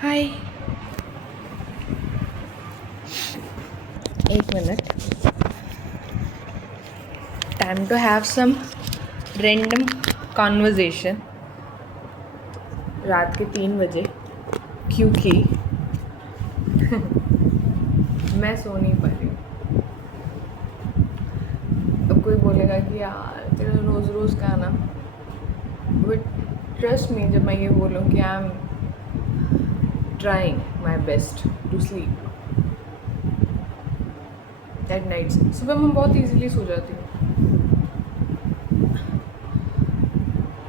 हाय। एक minute. Time to have some random conversation रात के 3 बजे, क्योंकि मैं सो नहीं पा रही हूँ। अब कोई बोलेगा कि यार तेरा रोज़ रोज़ का ना, बट ट्रस्ट मी, जब मैं ये बोलूँ कि I am trying my best to sleep at night, सुबह मैं बहुत ईजीली सो जाती हूँ।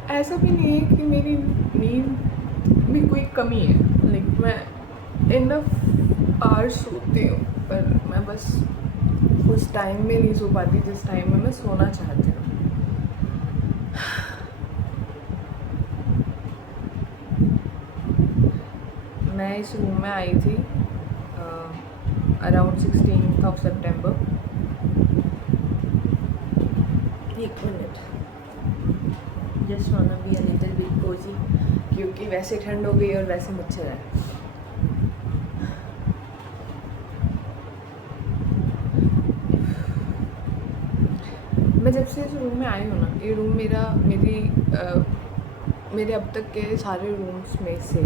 ऐसा भी नहीं है कि मेरी नींद में कोई कमी है, लाइक मैं इनफ आवर्स सोती हूँ, पर मैं बस उस टाइम में नहीं सो पाती जिस टाइम में मैं सोना चाहती हूँ। मैं इस रूम में आई थी अराउंड 16 सितंबर। एक minute, just wanna be a little bit cozy, क्योंकि वैसे ठंड हो गई और वैसे मच्छर है। मैं जब से इस रूम में आई हूँ ना, ये रूम मेरे अब तक के सारे रूम्स में से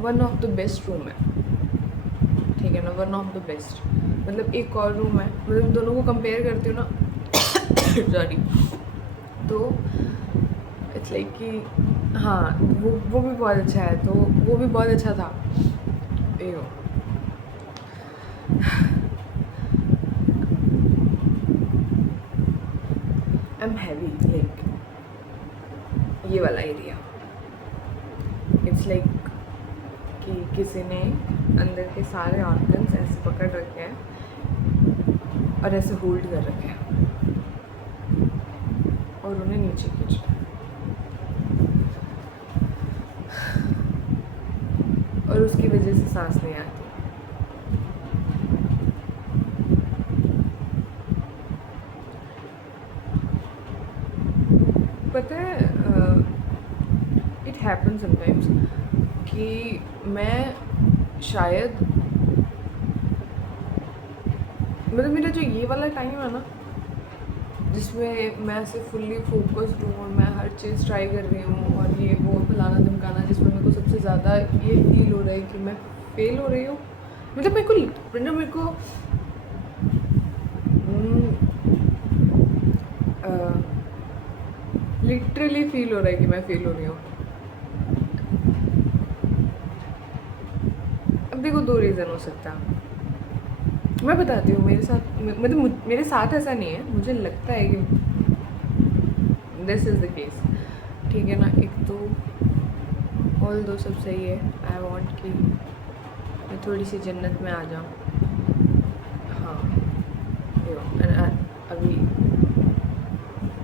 one of the best room है, ठीक है ना, वन ऑफ द बेस्ट। मतलब एक और रूम है, मतलब दोनों को कंपेयर करती हूँ ना सॉरी, तो इट्स लाइक कि हाँ, वो भी बहुत अच्छा है, तो वो भी बहुत अच्छा था। यो आई एम हैवी, लाइक ये वाला एरिया, इट्स लाइक कि किसी ने अंदर के सारे ऑर्गन्स ऐसे पकड़ रखे हैं और ऐसे होल्ड कर रखे हैं और उन्हें नीचे खींच रहा है, और उसकी वजह से सांस नहीं आती। पता है, इट हैपन समटाइम्स कि मैं शायद, मतलब मेरा जो ये वाला टाइम है ना, जिसमें मैं ऐसे फुल्ली फोकस्ड हूँ और मैं हर चीज़ ट्राई कर रही हूँ और ये वो फलाना धमकाना, जिसमें मेरे को सबसे ज़्यादा ये फील हो रहा है कि मैं फेल हो रही हूँ। मतलब मेरे को लिटरली फील हो रहा है कि मैं फेल हो रही हूँ। अब देखो, 2 रीज़न हो सकता है, मैं बताती हूँ। मेरे साथ, मतलब मेरे साथ ऐसा नहीं है, मुझे लगता है कि दिस इज़ द केस, ठीक है ना। एक तो ऑल दो सब सही है, आई वांट कि मैं थोड़ी सी जन्नत में आ जाऊँ। हाँ, अभी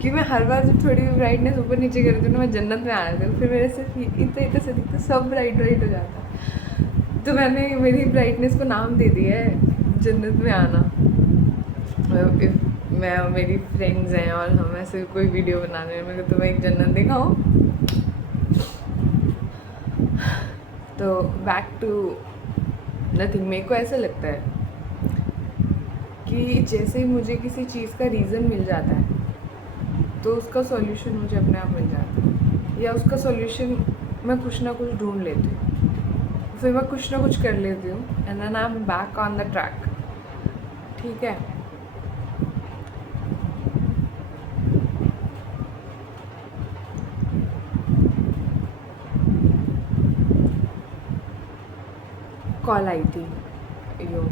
कि मैं हर बार जब थोड़ी भी ब्राइटनेस ऊपर नीचे करती हूँ ना, मैं जन्नत में आ जाती हूँ, फिर मेरे से इतना इतना से दिखता सब ब्राइट हो जाता है। तो मैंने मेरी ब्राइटनेस को नाम दे दिया है जन्नत में आना। मैं और मेरी फ्रेंड्स हैं और हम ऐसे कोई वीडियो बनाने में, मेरे को तो मैं एक जन्नत दिखाऊँ। तो बैक टू नथिंग, मेरे को ऐसा लगता है कि जैसे ही मुझे किसी चीज़ का रीज़न मिल जाता है तो उसका सॉल्यूशन मुझे अपने आप मिल जाता है, या उसका सॉल्यूशन मैं कुछ ना कुछ ढूंढ लेती हूँ, फिर मैं कुछ ना कुछ कर लेती हूँ, and then I am back on the track, ठीक है। कॉल आई थी, यो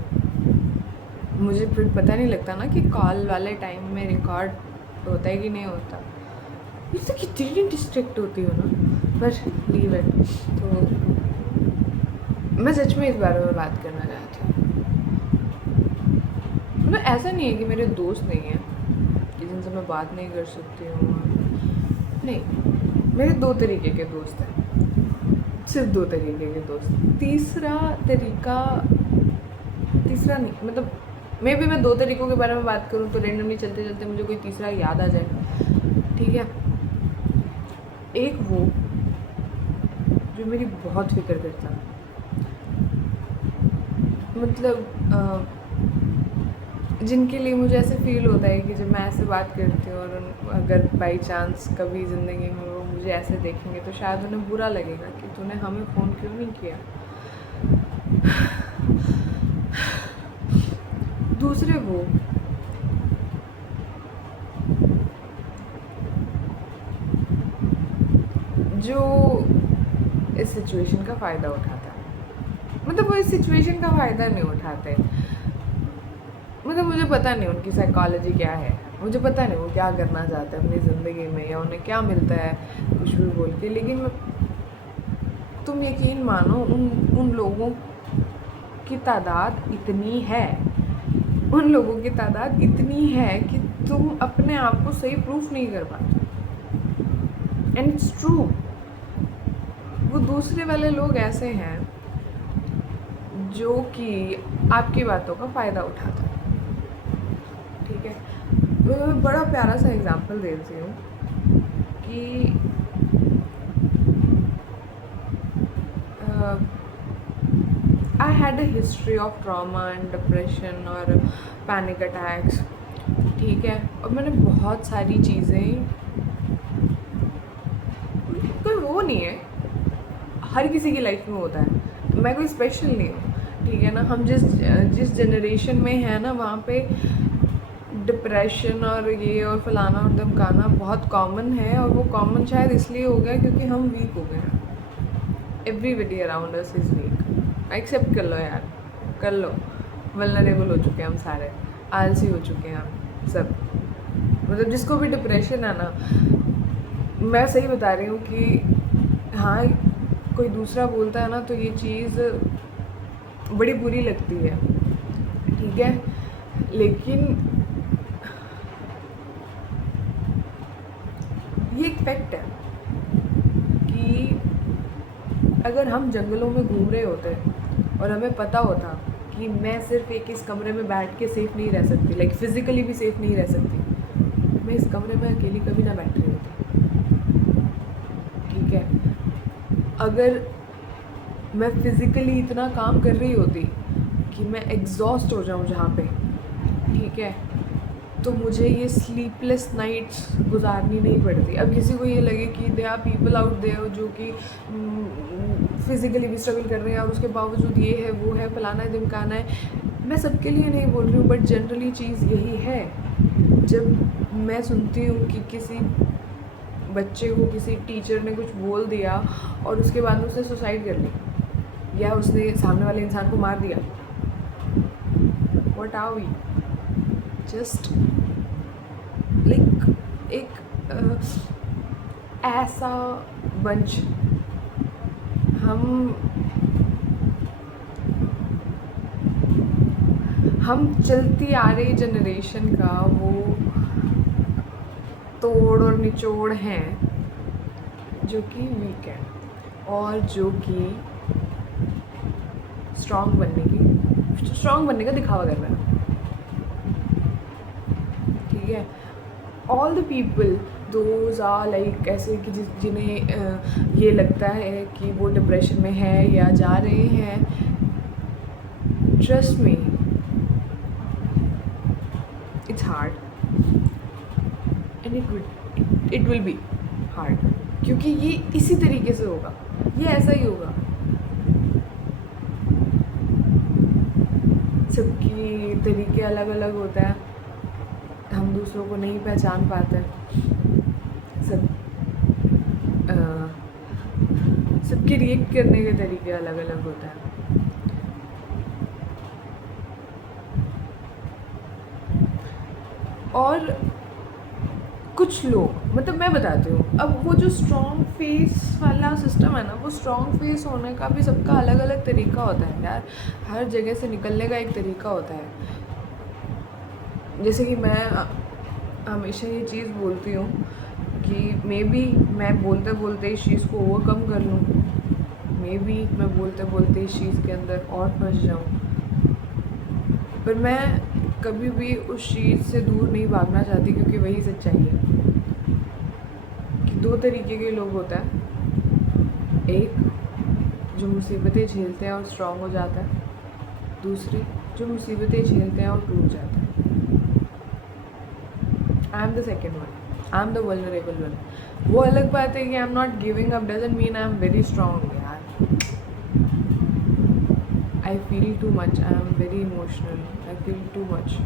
मुझे फिर पता नहीं लगता ना कि कॉल वाले टाइम में रिकॉर्ड होता है कि नहीं होता। ये तो कितनी डिस्ट्रैक्ट होती हो ना, पर लीव इट। तो मैं सच में इस बारे में बात करना चाहती हूँ। मतलब ऐसा नहीं है कि मेरे दोस्त नहीं हैं जिनसे मैं बात नहीं कर सकती हूँ, नहीं, मेरे 2 तरीके के दोस्त हैं, सिर्फ 2 तरीके के दोस्त। तीसरा नहीं, मतलब मे भी मैं 2 तरीक़ों के बारे में बात करूँ तो रेंडमली चलते चलते मुझे कोई तीसरा याद आ जाए, ठीक है। एक वो मेरी बहुत फिक्र करता। मतलब जिनके लिए मुझे ऐसे फ़ील होता है कि जब मैं ऐसे बात करती हूँ और अगर बाई चांस कभी ज़िंदगी में वो मुझे ऐसे देखेंगे तो शायद उन्हें बुरा लगेगा कि तूने हमें फ़ोन क्यों नहीं किया। दूसरे वो जो इस सिचुएशन का फ़ायदा उठाता है। मतलब वो इस सिचुएशन का फ़ायदा नहीं उठाते। मतलब मुझे पता नहीं उनकी साइकोलॉजी क्या है, मुझे पता नहीं वो क्या करना चाहते हैं अपनी ज़िंदगी में या उन्हें क्या मिलता है कुछ भी बोल के। लेकिन तुम यकीन मानो उन लोगों की तादाद इतनी है, उन लोगों की तादाद इतनी है कि तुम अपने आप को सही प्रूफ नहीं कर पाते। And it's true. वो दूसरे वाले लोग ऐसे हैं जो कि आपकी बातों का फ़ायदा उठाते हैं। ठीक है, मैं बड़ा प्यारा सा एग्जांपल देती हूँ कि I had a history of trauma and depression और पैनिक अटैक्स। ठीक है, और मैंने बहुत सारी चीज़ें, कोई वो नहीं है, हर किसी की लाइफ में होता है, मैं कोई स्पेशल नहीं हूँ। ठीक है ना, हम जिस जनरेशन में है ना वहाँ पे डिप्रेशन और ये और फलाना और धमकाना बहुत कॉमन है। और वो कॉमन शायद इसलिए हो गया क्योंकि हम वीक हो गए हैं। Everybody around us is weak. Accept कर लो यार, कर लो, वल्नरेबल हो चुके हैं हम सारे, आलसी हो चुके हैं हम सब। मतलब जिसको भी डिप्रेशन है ना, मैं सही बता रही हूँ कि हाँ कोई दूसरा बोलता है ना तो ये चीज़ बड़ी बुरी लगती है। ठीक है, लेकिन ये एक फैक्ट है कि अगर हम जंगलों में घूम रहे होते और हमें पता होता कि मैं सिर्फ एक इस कमरे में बैठ के सेफ़ नहीं रह सकती, लाइक फ़िज़िकली भी सेफ़ नहीं रह सकती, मैं इस कमरे में अकेली कभी ना बैठ रही होती। ठीक है, अगर मैं फ़िज़िकली इतना काम कर रही होती कि मैं एग्जॉस्ट हो जाऊँ जहाँ पे, ठीक है, तो मुझे ये स्लीपलेस नाइट्स गुजारनी नहीं पड़ती। अब किसी को ये लगे कि they are people out there जो कि फ़िज़िकली भी स्ट्रगल कर रहे हैं और उसके बावजूद ये है वो है फलाना है ढिमकाना है, मैं सबके लिए नहीं बोल रही हूँ, बट जनरली चीज़ यही है। जब मैं सुनती हूँ कि किसी बच्चे को किसी टीचर ने कुछ बोल दिया और उसके बाद में उसने सुसाइड कर ली या उसने सामने वाले इंसान को मार दिया, what are we? Just like एक ऐसा बंच हम चलती आ रही जनरेशन का वो तोड़ और निचोड़ हैं जो कि वीक है और जो कि स्ट्रॉन्ग बनने का दिखावा कर रहा है। ठीक है, all the people those are like ऐसे कि जिन्हें ये लगता है कि वो डिप्रेशन में है या जा रहे हैं, trust me it's hard and it will be hard, क्योंकि ये इसी तरीके से होगा, ये ऐसा ही होगा। सबकी तरीके अलग अलग होता है, हम दूसरों को नहीं पहचान पाते, सबके रिएक्ट करने के तरीके अलग अलग होता है। और कुछ लोग, मतलब मैं बताती हूँ, अब वो जो स्ट्रॉन्ग फेस वाला सिस्टम है ना, वो स्ट्रॉन्ग फेस होने का भी सबका अलग अलग तरीका होता है यार, हर जगह से निकलने का एक तरीका होता है। जैसे कि मैं हमेशा ये चीज़ बोलती हूँ कि मे बी मैं बोलते बोलते इस चीज़ को ओवरकम कर लूँ, मे बी मैं बोलते बोलते इस चीज़ के अंदर और फंस जाऊँ, पर मैं कभी भी उस चीज़ से दूर नहीं भागना चाहती, क्योंकि वही सच्चाई है कि दो तरीके के लोग होते हैं। एक जो मुसीबतें झेलते हैं और स्ट्रॉन्ग हो जाता है, दूसरी जो मुसीबतें झेलते हैं और टूट जाता है। I am the second one, I am the vulnerable one. वो अलग बात है कि I am not giving up doesn't mean I am very strong यार। I feel too much, I am very emotional, I feel too much.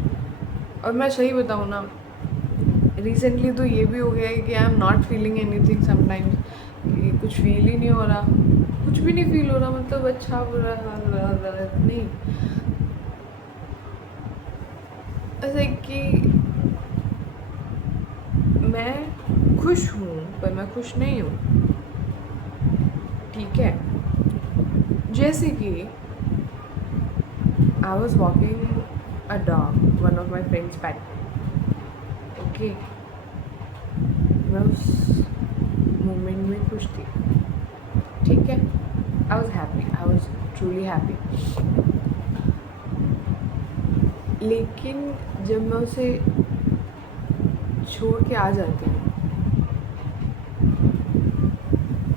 और मैं सही बताऊँ ना, रिसेंटली तो ये भी हो गया है कि I am not feeling anything sometimes, कि कुछ फील ही नहीं हो रहा, कुछ भी नहीं फील हो रहा, मतलब अच्छा बुरा नहीं, ऐसा कि मैं खुश हूँ पर मैं खुश नहीं हूँ। ठीक है, जैसे कि I was walking a dog, one of my friends pet. Okay, मैं उस मोमेंट में खुश थी। ठीक है, I was happy, I was truly happy. लेकिन जब मैं उसे छोड़ के आ जाती हूँ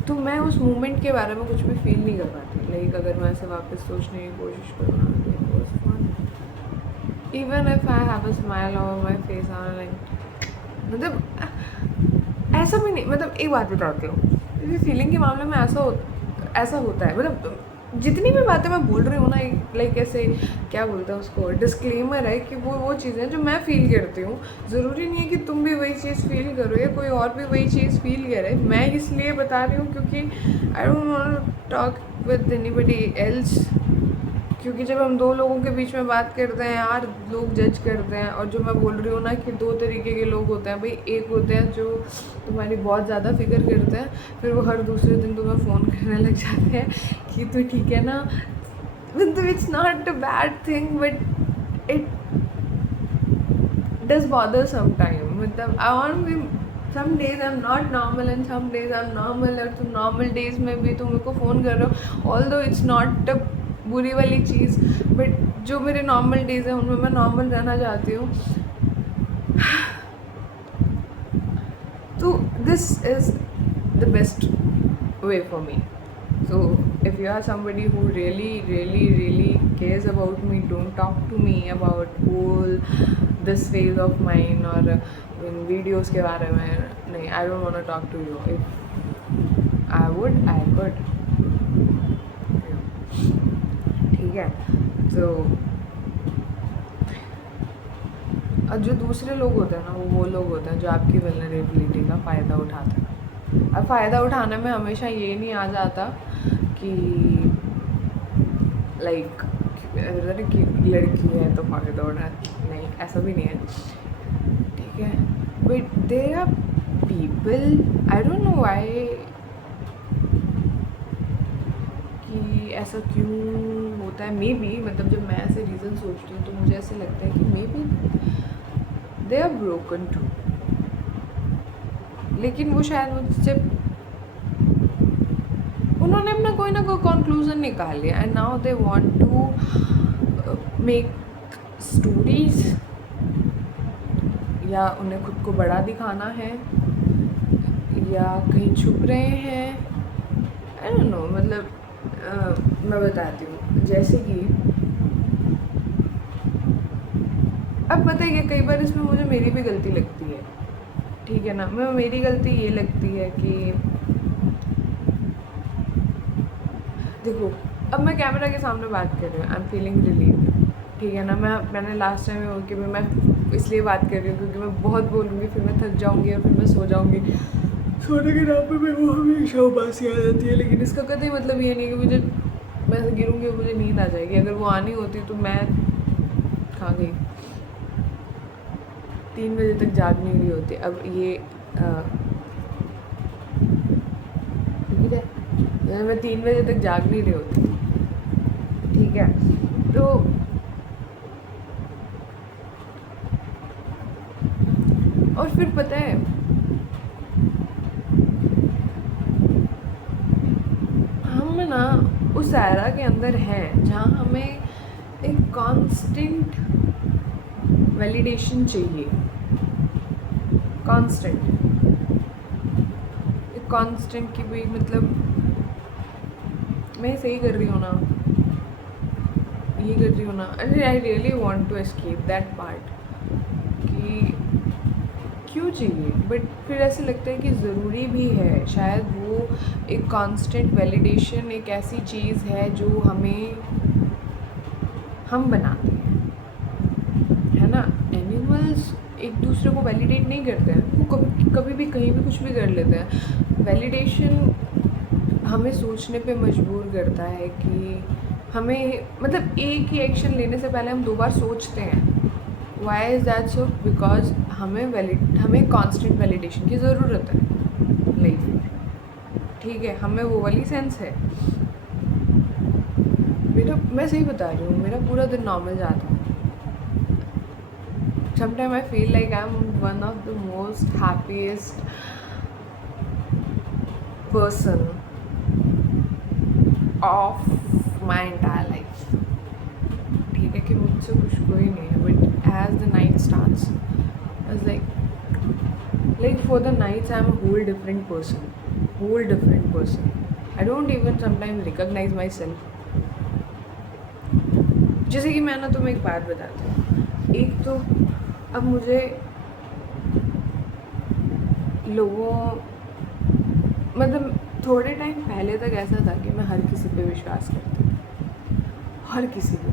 तो मैं उस मोमेंट के बारे में कुछ भी फील नहीं कर पाती। लाइक अगर मैं ऐसे वापस सोचने की कोशिश करूँ ना, even if I have a smile over my face, मतलब ऐसा भी नहीं, मतलब एक बात बताती हूँ, फीलिंग के मामले में ऐसा होता है, मतलब जितनी भी बातें मैं बोल रही हूँ ना, लाइक ऐसे क्या बोलते हैं उसको, डिस्क्लेमर है कि वो चीज़ें जो मैं फील करती हूँ, ज़रूरी नहीं है कि तुम भी वही चीज़ फील करो या कोई और भी वही चीज़ फील करे। मैं इसलिए बता रही हूँ क्योंकि I don't want to talk with anybody else, क्योंकि जब हम दो लोगों के बीच में बात करते हैं यार, लोग जज करते हैं। और जो मैं बोल रही हूँ ना कि दो तरीके के लोग होते हैं भाई, एक होते हैं जो तुम्हारी बहुत ज़्यादा फिक्र करते हैं, फिर वो हर दूसरे दिन तुम्हें फ़ोन करने लग जाते हैं कि तू ठीक है ना, मतलब it's not a bad thing but it does bother some time. मतलब I want be, some days I am not normal and some days I am normal, और तुम नॉर्मल डेज में भी तुम मेरे को फ़ोन कर रहे हो, ऑल्दो इट्स नॉट अ बुरी वाली चीज़, बट जो मेरे नॉर्मल डेज हैं उनमें मैं नॉर्मल रहना चाहती हूँ। तो this is the best way for me. So if you are somebody who really cares about me, don't talk to me about whole this phase of mine or in videos के बारे में। नहीं, I don't want to talk to you. If I would, I could. ठीक है, तो और जो दूसरे लोग होते हैं ना, वो लोग होते हैं जो आपकी वल्नरेबिलिटी का फ़ायदा उठाते हैं। अब फ़ायदा उठाने में हमेशा ये नहीं आ जाता कि लाइक कि लड़की है तो फ़ायदा उठा, नहीं, ऐसा भी नहीं है। ठीक है, but there are people, I don't know why कि ऐसा क्यों होता है। मे बी, मतलब जब मैं ऐसे रीज़न सोचती हूँ तो मुझे ऐसे लगता है कि maybe they are broken too, लेकिन वो शायद मुझसे उन्होंने अपना कोई ना कोई कंक्लूजन निकाल लिया and now they want to make stories, या उन्हें खुद को बड़ा दिखाना है या कहीं छुप रहे हैं, आई डोंट नो। मतलब मैं बताती हूँ, जैसे कि अब बताइए, कई बार इसमें मुझे मेरी भी गलती लगती है। ठीक है ना, मेरी गलती ये लगती है कि देखो, अब मैं कैमरा के सामने बात कर रही हूँ, आई एम फीलिंग रिलीव। ठीक है ना, मैंने लास्ट टाइम हो कि मैं इसलिए बात कर रही हूँ क्योंकि मैं बहुत बोलूँगी, फिर मैं थक जाऊँगी और फिर मैं सो जाऊँगी। सोने के नाम पे वो हमेशा उबासी आ जाती है, लेकिन इसका कतई मतलब ये नहीं कि मुझे, मैं ऐसे गिरूँगी और मुझे नींद आ जाएगी। अगर वो आनी होती तो मैं खा गई, 3 बजे तक जाग नहीं रही होती। अब ये ठीक है, मैं 3 बजे तक जाग नहीं रही होती। ठीक है, तो और फिर पता है, हम ना उस एरा के अंदर हैं जहाँ हमें एक कांस्टेंट वैलिडेशन चाहिए, कांस्टेंट की भी, मतलब मैं सही कर रही हूँ ना, ये कर रही हूँ ना, अरे I really want to escape that part कि क्यों चाहिए, बट फिर ऐसे लगता है कि ज़रूरी भी है शायद। वो एक कांस्टेंट वैलिडेशन एक ऐसी चीज़ है जो हम बनाते हैं, है ना। एनिमल्स एक दूसरे को वैलिडेट नहीं करते हैं, वो कभी कभी भी कहीं भी कुछ भी कर लेते हैं। वैलिडेशन हमें सोचने पे मजबूर करता है कि हमें मतलब एक ही एक्शन लेने से पहले हम 2 बार सोचते हैं। Why is that so? Because हमें कांस्टेंट वैलिडेशन की ज़रूरत है लाइफ में, ठीक है। हमें वो वाली सेंस है। मैं सही बता रही हूँ, मेरा पूरा दिन नॉर्मल जाता है। Sometimes I feel like I'm one of the most happiest person of my entire life. ठीक है कि मुझसे कुछ कोई नहीं है, but as the night starts, I was like for the nights I'm a whole different person. I don't even sometimes recognize myself. जैसे कि मैं ना तुम्हें एक बात बताती हूँ। एक तो अब मुझे लोगों मतलब थोड़े टाइम पहले तक ऐसा था कि मैं हर किसी पे विश्वास करती थी, हर किसी पे,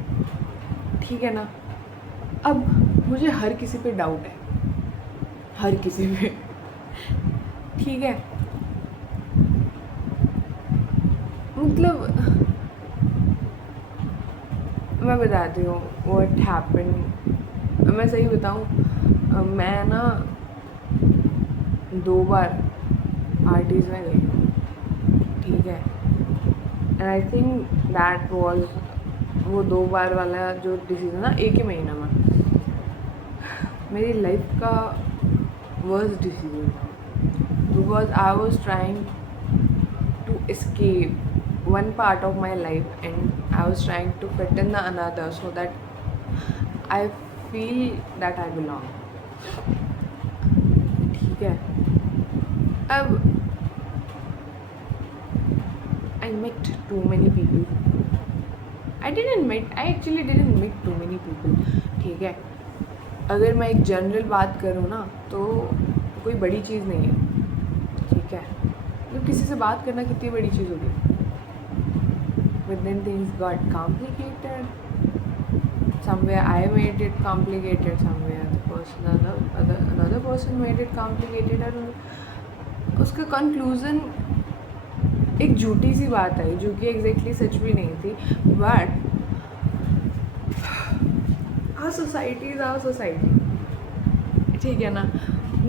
ठीक है ना। अब मुझे हर किसी पे डाउट है, हर किसी पे, ठीक है। मतलब मैं बताती हूँ व्हाट हैपन। मैं सही बताऊँ, मैं ना 2 बार पार्टीज़ में गई हूँ, ठीक है। And I think that was वो 2 बार वाला जो डिसीजन ना एक ही महीना में मेरी लाइफ का वर्स्ट डिसीजन था। Because I was trying to escape one part of my life and I was trying to fit in the another so that I feel that I belong, ठीक है। अब I met too many people. I actually didn't meet too many people, ठीक है। अगर मैं एक general बात करूँ ना तो कोई बड़ी चीज़ नहीं है, ठीक है। तो किसी से बात करना कितनी बड़ी चीज़ होगी। But then things got complicated. Somewhere I made it complicated, somewhere another person made it complicated, और उसका कंक्लूज़न एक झूठी सी बात आई जो कि एग्जैक्टली सच भी नहीं थी। बट our society, ठीक है ना।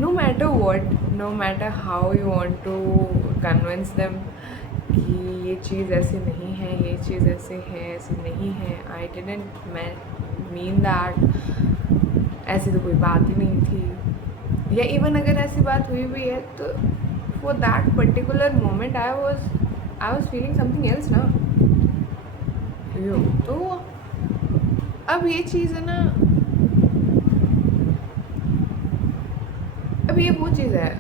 no matter what, no matter how you want to convince them कि ये चीज़ ऐसे नहीं है, ये चीज़ ऐसे है, ऐसे नहीं है, आई डिडंट मीन दैट, ऐसी तो कोई बात ही नहीं थी। या इवन अगर ऐसी बात हुई भी है तो for that particular moment I was feeling something else ना। तो अब ये चीज़ है ना, अब ये वो चीज़ है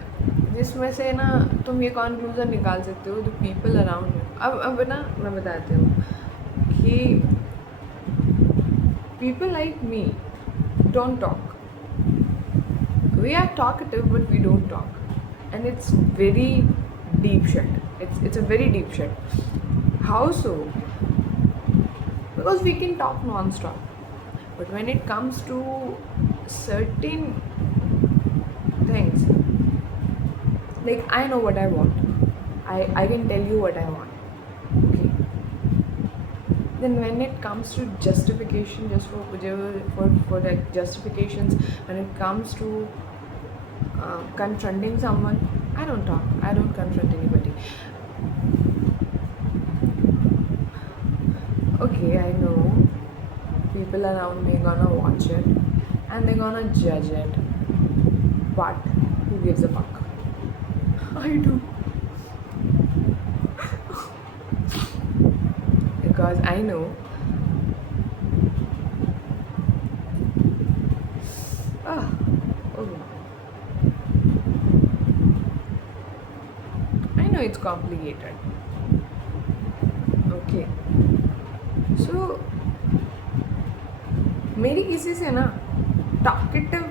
जिसमें से ना तुम ये कंक्लूज़न निकाल सकते हो, द पीपल अराउंड यू। अब ना मैं बताती हूँ कि people like me don't talk, we are talkative but we don't talk, and it's very deep shit, it's a very deep shit. How so? Because we can talk non-stop, but when it comes to certain things, like I know what I want, I can tell you what I want, okay. Then when it comes to justification, just for like justifications, when it comes to confronting someone, I don't talk, I don't confront anybody. Okay, I know people around me gonna watch it and they're gonna judge it, but who gives a fuck? I do. Because I know okay. I know it's complicated, okay. Okay so मेरी किसी से ना talkative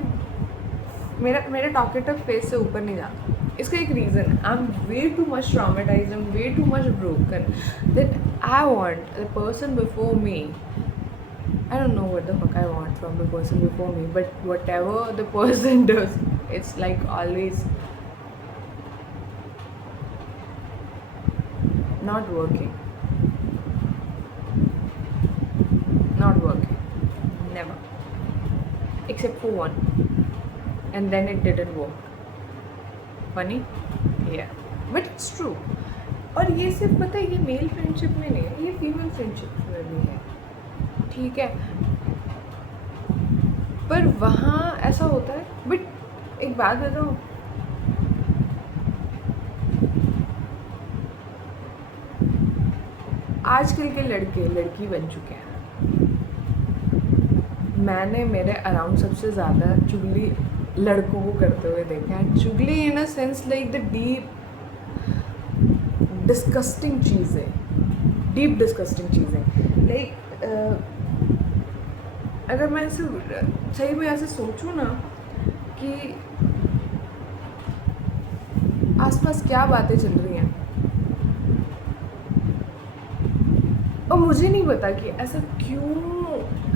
मेरा talkative face से ऊपर नहीं जाता. इसका एक रीज़न है. I M way too much traumatise, I am way too much broken that I want the person before me. I don't know what the fuck I want from the person before me, but whatever the person does, it's like always not working. Not working. Never. Except for one. And then it didn't work. Funny? Yeah. But it's true. और ये सिर्फ पता है, ये mail friendship में नहीं है, ये फीमेल फ्रेंडशिप में भी है. ठीक है, पर वहाँ ऐसा होता है. बट एक बात बताऊँ, आजकल के लड़के लड़की बन चुके हैं. मैंने मेरे अराउंड सबसे ज़्यादा चुगली लड़कों को करते हुए देखा है. चुगली in a sense like the deep disgusting चीज़ें, डीप डिस्कस्टिंग चीज़ें. लाइक अगर मैं ऐसे सही में ऐसे सोचूं ना कि आसपास क्या बातें चल रही हैं, और मुझे नहीं पता कि ऐसा क्यों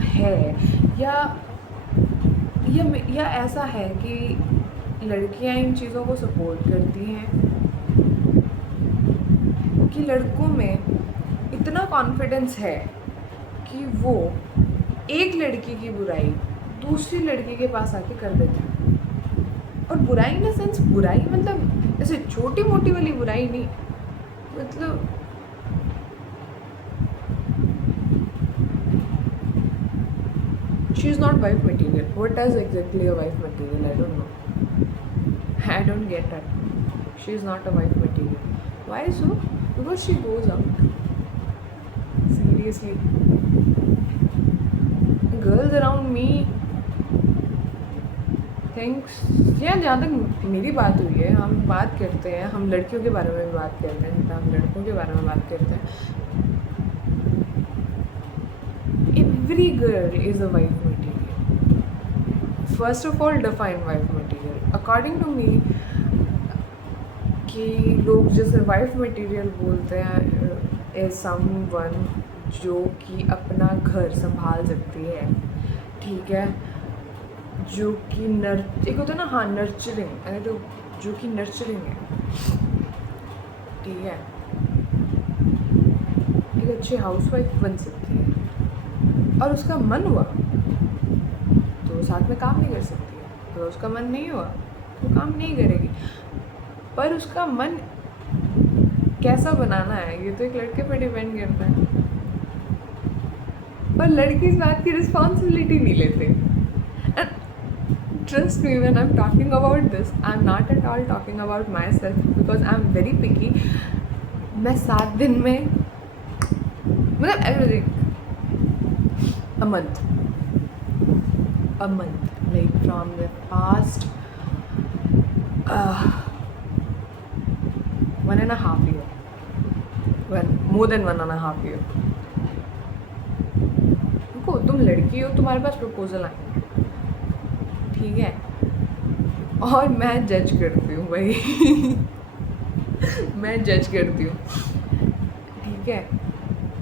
है, या ऐसा है कि लड़कियां इन चीज़ों को सपोर्ट करती हैं कि लड़कों में इतना कॉन्फिडेंस है कि वो एक लड़की की बुराई दूसरी लड़की के पास आके कर देते हैं. और बुराई इन द सेंस, बुराई मतलब ऐसे छोटी मोटी वाली बुराई नहीं, मतलब she is not wife material. What is exactly a wife material? I don't no, I don't get that. She is not a wife material. Why so? Because she goes out. Seriously, girls around me thinks, या जहाँ तक मेरी बात हुई है, हम बात करते हैं, हम लड़कियों के बारे में भी बात करते हैं, हम लड़कों के बारे में बात करते हैं. Every girl is a wife material. First of all define wife material according to me. कि लोग जैसे वाइफ मटेरियल बोलते हैं इज समवन जो कि अपना घर संभाल सकती है. ठीक है, जो कि एक होता है ना, हाँ, नर्चरिंग, तो जो कि नर्चरिंग है. ठीक है, एक अच्छी हाउसवाइफ बन सकती है. और उसका मन हुआ तो साथ में काम नहीं कर सकती है. अगर उसका मन नहीं हुआ तो काम नहीं करेगी. पर उसका मन कैसा बनाना है ये तो एक लड़के पर डिपेंड करता है. पर लड़की इस बात की रिस्पॉन्सिबिलिटी नहीं लेते. Trust me when I'm talking about this, I'm not at all talking about myself because I'm very picky. मैं 7 दिन में मतलब everything a month like from the past 1.5 year, more than 1.5 year. देखो, तुम लड़की हो, तुम्हारे पास प्रपोजल आए, ठीक है, और मैं जज करती हूँ भाई. मैं जज करती हूँ, ठीक है.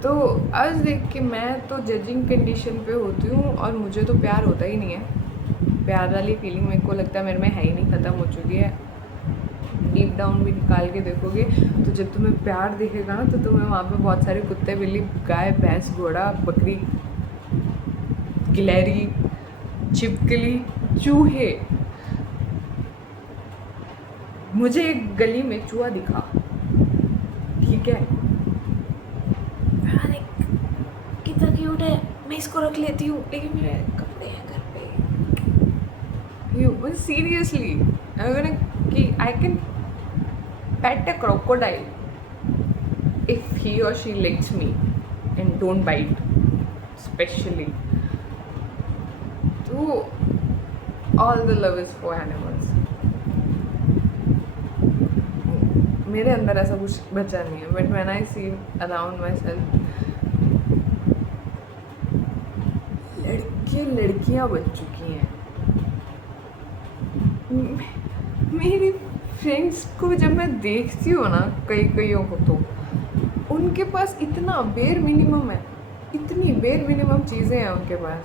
तो आज देख के मैं तो जजिंग कंडीशन पे होती हूँ और मुझे तो प्यार होता ही नहीं है. प्यार वाली फीलिंग मेरे को लगता है मेरे में है ही नहीं, ख़त्म हो चुकी है. डीप डाउन भी निकाल के देखोगे तो जब तुम्हें प्यार दिखेगा ना तो तुम्हें वहाँ पे बहुत सारे कुत्ते, बिल्ली, गाय, भैंस, घोड़ा, बकरी, गिलहरी, छिपकली, चूहे. मुझे एक गली में चूहा दिखा, ठीक है, कितना क्यूट है, मैं इसको रख लेती हूँ, लेकिन मेरे कपड़े हैं घर पे. यू सीरियसली, अगर कि I can pet a crocodile if he or she licks me and don't bite, especially. So all the love is for animals. मेरे अंदर ऐसा कुछ बचा नहीं है, but when I see around myself, लड़के लड़कियाँ बन चुकी हैं। मेरी फ्रेंड्स को जब मैं देखती हूँ ना, कईयों को, तो उनके पास इतना बेर मिनिमम है, इतनी बेर मिनिमम चीज़ें हैं उनके पास,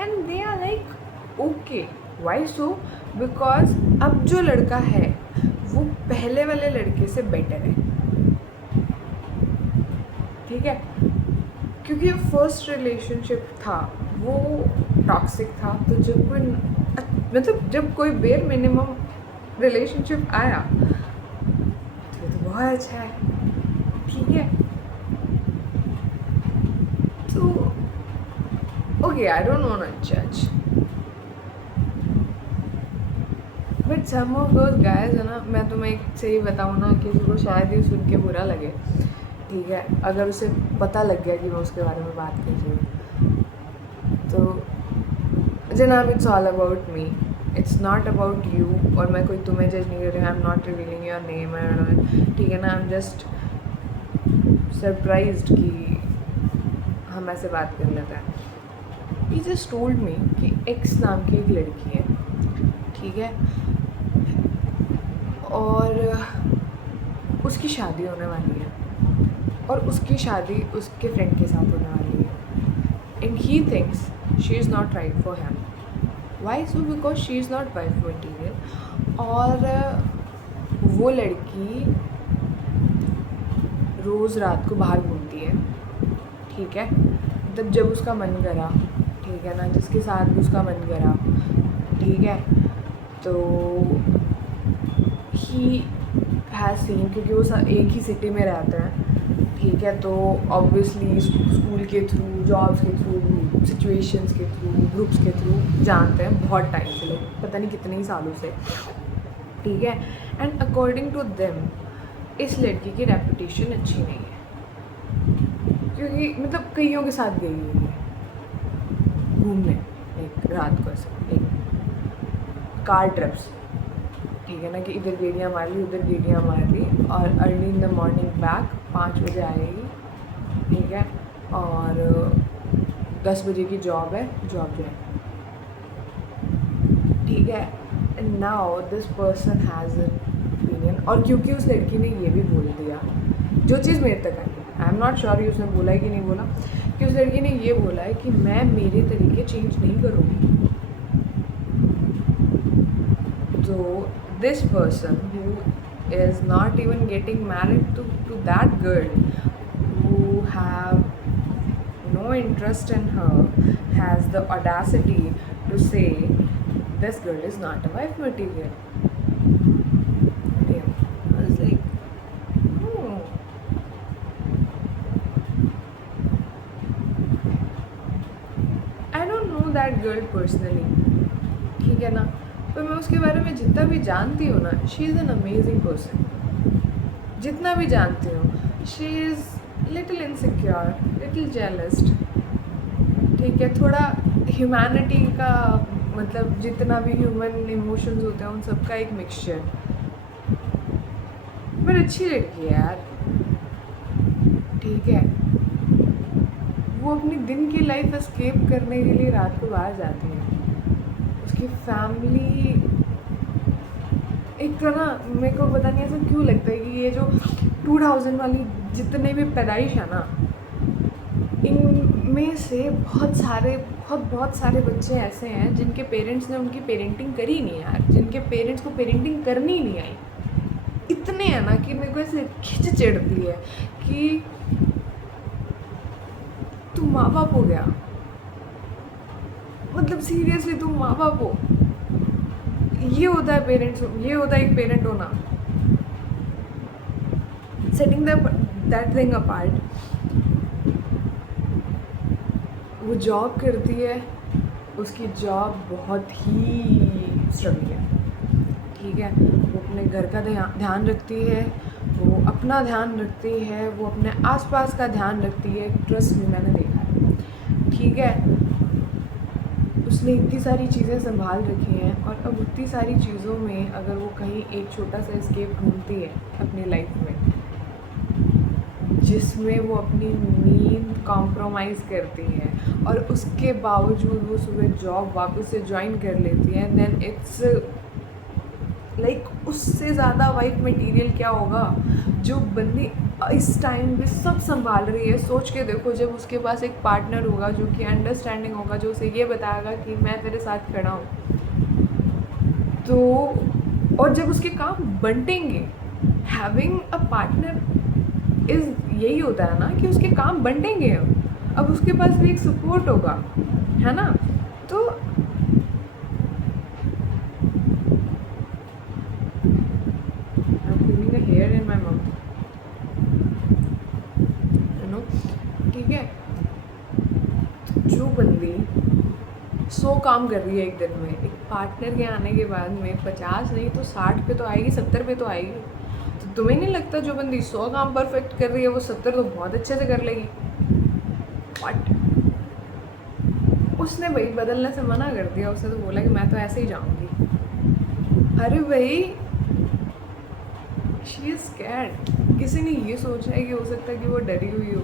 and they are like okay. Why so? Because अब जो लड़का है वो पहले वाले लड़के से बेटर है, ठीक है? क्योंकि फर्स्ट रिलेशनशिप था वो टॉक्सिक था, तो जब कोई मतलब जब कोई बेर मिनिमम रिलेशनशिप आया तो बहुत अच्छा है, ठीक है? तो okay, I don't want to जज, but some of those guys है ना, मैं तुम्हें एक सही बताऊँ ना, किसी को शायद ही सुन के बुरा लगे, ठीक है? अगर उसे पता लग गया कि मैं उसके बारे में बात कर रही हूँ, तो जनाब it's all about me, it's not about you. और मैं कोई तुम्हें जज नहीं कर रही हूँ, आई am not revealing your name, ठीक है ना? आई एम जस्ट सरप्राइज्ड कि हम ऐसे बात कर लेते हैं। ही जस्ट टोल्ड मी कि एक्स नाम की एक लड़की है, ठीक है, और उसकी शादी होने वाली है, और उसकी शादी उसके फ्रेंड के साथ होने वाली है, and he thinks she is not right for him. Why so? Because she is not wife material. और वो लड़की रोज़ रात को बाहर घूमती है, ठीक है, तब जब उसका मन करा, ठीक है ना, जिसके साथ भी उसका मन करा, ठीक है, तो ही हैज़ सीन, क्योंकि वो एक ही सिटी में रहते हैं, ठीक है, तो ऑब्वियसली स्कूल के थ्रू, जॉब्स के थ्रू, सिचुएशंस के थ्रू, ग्रुप्स के थ्रू जानते हैं बहुत टाइम से लोग, पता नहीं कितने ही सालों से, ठीक है। एंड अकॉर्डिंग टू देम इस लड़की की रेपुटेशन अच्छी नहीं है, क्योंकि मतलब कईयों के साथ गई हुई है घूमने, एक रात को ऐसे एक कार ट्रिप्स, ठीक है ना, कि इधर गेड़ियाँ मार ली, उधर गेड़ियाँ मार ली, और early in the morning back 5 बजे आएगी, ठीक है, और 10 बजे की जॉब है, जॉब जाए, ठीक है। And now this person has an opinion, और क्योंकि उस लड़की ने ये भी बोल दिया, जो चीज़ मेरे तक आई, आई एम नॉट श्योर कि उसने बोला है कि नहीं बोला, कि उस लड़की ने ये बोला है कि मैं मेरे तरीके चेंज नहीं करूँगी। तो this person who is not even getting married to that girl, who have no interest in her, has the audacity to say this girl is not a wife material. Yeah. I was like, oh. I don't know that girl personally, ठीक है ना, तो मैं उसके बारे में जितना भी जानती हूँ ना, she is an amazing person, जितना भी जानती हूँ। She is little insecure, little jealous, ठीक है, थोड़ा ह्यूमैनिटी का मतलब जितना भी ह्यूमन इमोशंस होते हैं उन सब का एक मिक्सचर, पर अच्छी लड़की है यार, ठीक है। वो अपनी दिन की लाइफ एस्केप करने के लिए रात को बाहर जाती है। उसकी फैमिली, एक तो ना मेरे को पता नहीं ऐसा क्यों लगता है कि ये जो 2000 वाली जितने भी पैदाइश है ना, इनमें से बहुत सारे बच्चे ऐसे हैं जिनके पेरेंट्स ने उनकी पेरेंटिंग करी नहीं यार, जिनके पेरेंट्स को पेरेंटिंग करनी नहीं आई। इतने हैं ना कि मेरे को ऐसे खिंच चिढ़ती है कि तू माँ बाप हो गया, मतलब सीरियसली तुम माँ बाप हो। ये होता है पेरेंट्स, ये होता है एक पेरेंट होना। सेटिंग दैट थिंग अपार्ट, वो जॉब करती है, उसकी जॉब बहुत ही स्ट्रगल है, ठीक है। वो अपने घर का ध्यान रखती है, वो अपना ध्यान रखती है, वो अपने आसपास का ध्यान रखती है, ट्रस्ट में मैंने देखा है, ठीक है। उसने इतनी सारी चीज़ें संभाल रखी हैं, और अब उतनी सारी चीज़ों में अगर वो कहीं एक छोटा सा एस्केप ढूंढती है अपनी लाइफ में, जिसमें वो अपनी नींद कॉम्प्रोमाइज़ करती है और उसके बावजूद वो सुबह जॉब वापस से ज्वाइन कर लेती है, देन इट्स लाइक उससे ज़्यादा वाइफ मटेरियल क्या होगा। जो बंदी इस टाइम पे सब संभाल रही है, सोच के देखो जब उसके पास एक पार्टनर होगा जो कि अंडरस्टैंडिंग होगा, जो उसे ये बताएगा कि मैं तेरे साथ खड़ा हूँ, तो और जब उसके काम बंटेंगे, हैविंग अ पार्टनर इज़ यही होता है ना कि उसके काम बंटेंगे। अब उसके पास भी एक सपोर्ट होगा, है ना। तो here in my mouth, you know, ठीक है। जो बंदी 100 काम कर रही है एक दिन में, एक पार्टनर के आने के बाद में 50 नहीं तो 60 पे तो आएगी, 70 पे तो आएगी। तो तुम्हें नहीं लगता जो बंदी 100 काम परफेक्ट कर रही है वो 70 तो बहुत अच्छे से कर लेगी? बट उसने भाई बदलने से मना कर दिया, उसने तो बोला कि मैं तो ऐसे ही जाऊंगी। अरे भाई, शी इज स्कैर्ड। किसी ने ये सोचा है कि हो सकता है कि वो डरी हुई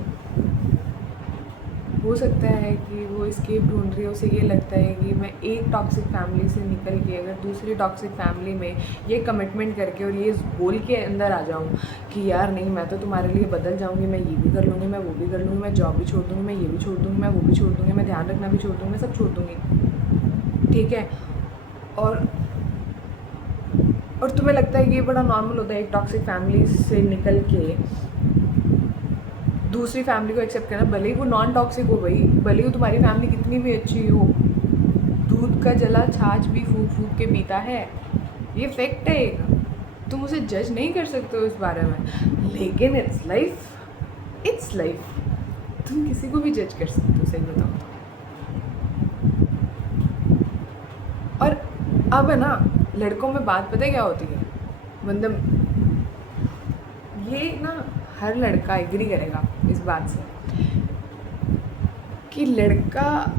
हो सकता है कि वो एस्केप ढूंढ रही है, उसे ये लगता है कि मैं एक टॉक्सिक फैमिली से निकल के अगर दूसरी टॉक्सिक फैमिली में ये कमिटमेंट करके और ये बोल के अंदर आ जाऊँ कि यार नहीं, मैं तो तुम्हारे लिए बदल जाऊँगी, मैं ये भी कर लूँगी, मैं वो भी कर लूँगी, मैं जॉब भी छोड़ दूँगी, मैं ये भी छोड़ दूँगी, मैं वो भी छोड़ दूँगी, मैं ध्यान रखना भी छोड़ दूँगी, मैं सब छोड़ दूँगी, ठीक है। और तुम्हें लगता है कि ये बड़ा नॉर्मल होता है एक टॉक्सिक फैमिली से निकल के दूसरी फैमिली को एक्सेप्ट करना, भले ही वो नॉन टॉक्सिक हो भाई, भले ही तुम्हारी फैमिली कितनी भी अच्छी हो, दूध का जला छाछ भी फूक फूक के पीता है, ये फैक्ट है। तुम उसे जज नहीं कर सकते हो इस बारे में, लेकिन इट्स लाइफ, इट्स लाइफ। तुम किसी को भी जज कर सकते हो, सही बताओ तो। और अब है ना, लड़कों में बात पता है क्या होती है, मतलब ये ना हर लड़का एग्री करेगा इस बात से कि लड़का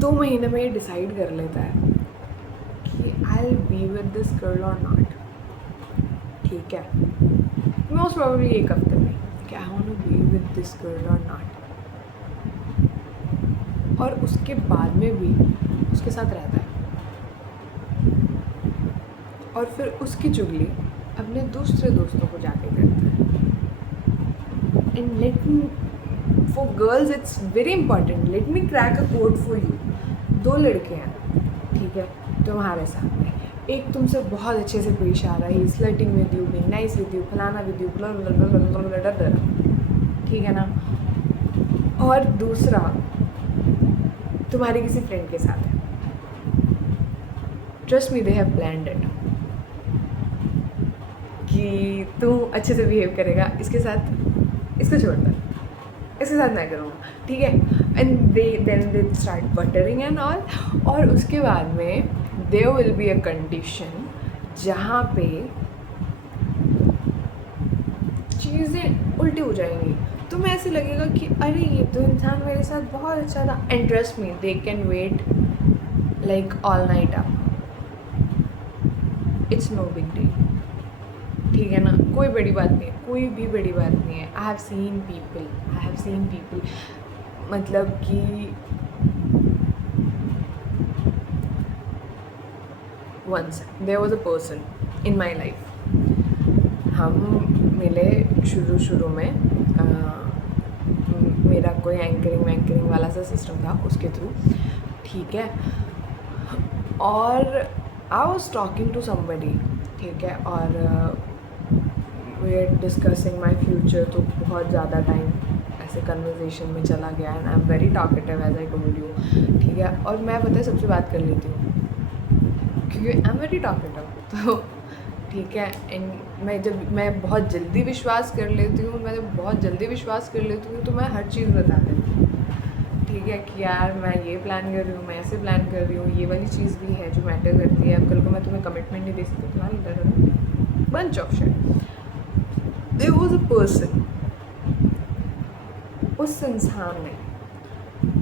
2 महीने में ये डिसाइड कर लेता है कि I will be with this girl और नॉट, ठीक है। मोस्ट प्रोबेबली एक हफ्ते में कि I want to be with this girl और नॉट, और उसके बाद में भी उसके साथ रहता है, और फिर उसकी चुगली अपने दूसरे दोस्तों को जाके करता है। And let me, for girls it's very important, let me crack a code for you. 2 लड़के हैं, ठीक है, तुम्हारे सामने, एक तुमसे बहुत अच्छे से पेश आ रहा है, he flirting with you, being nice with you, फलाना विद यू, ठीक है ना, और दूसरा तुम्हारी किसी फ्रेंड के साथ है। Trust me, they have planned it कि तू अच्छे से बिहेव करेगा इसके साथ, इसको छोड़ दे, इसके साथ मैं करूँगा, ठीक है। And then they start buttering and all, और उसके बाद में there will be a condition जहाँ पे चीज़ें उल्टी हो जाएंगी। तुम्हें ऐसे लगेगा कि अरे ये तो इंसान मेरे साथ बहुत अच्छा था, and trust me, they can wait like all night up, it's no big deal, ठीक है ना, कोई बड़ी बात नहीं है, कोई भी बड़ी बात नहीं है। आई हैव सीन पीपल, मतलब कि once there was a person in my life, हम मिले शुरू में, मेरा कोई एंकरिंग वाला सा सिस्टम था उसके थ्रू, ठीक है, और I was talking to somebody, ठीक है, और we are discussing my future, तो बहुत ज़्यादा टाइम ऐसे कन्वर्जेशन में चला गया, and I am very talkative as I told you, ठीक है, और मैं पता है सबसे बात कर लेती हूँ क्योंकि आई एम वेरी टॉकेटिव, तो ठीक है। एंड मैं बहुत जल्दी विश्वास कर लेती हूँ, तो मैं हर चीज़ बता देती हूँ, ठीक है, कि यार मैं ये प्लान कर रही हूँ, मैं ऐसे प्लान कर रही हूँ, ये वाली चीज़ भी है जो मैटर करती है, अब कल को मैं तुम्हें कमिटमेंट नहीं दे सकती, तुम्हारा bunch of shit. There was a person, उस इंसान ने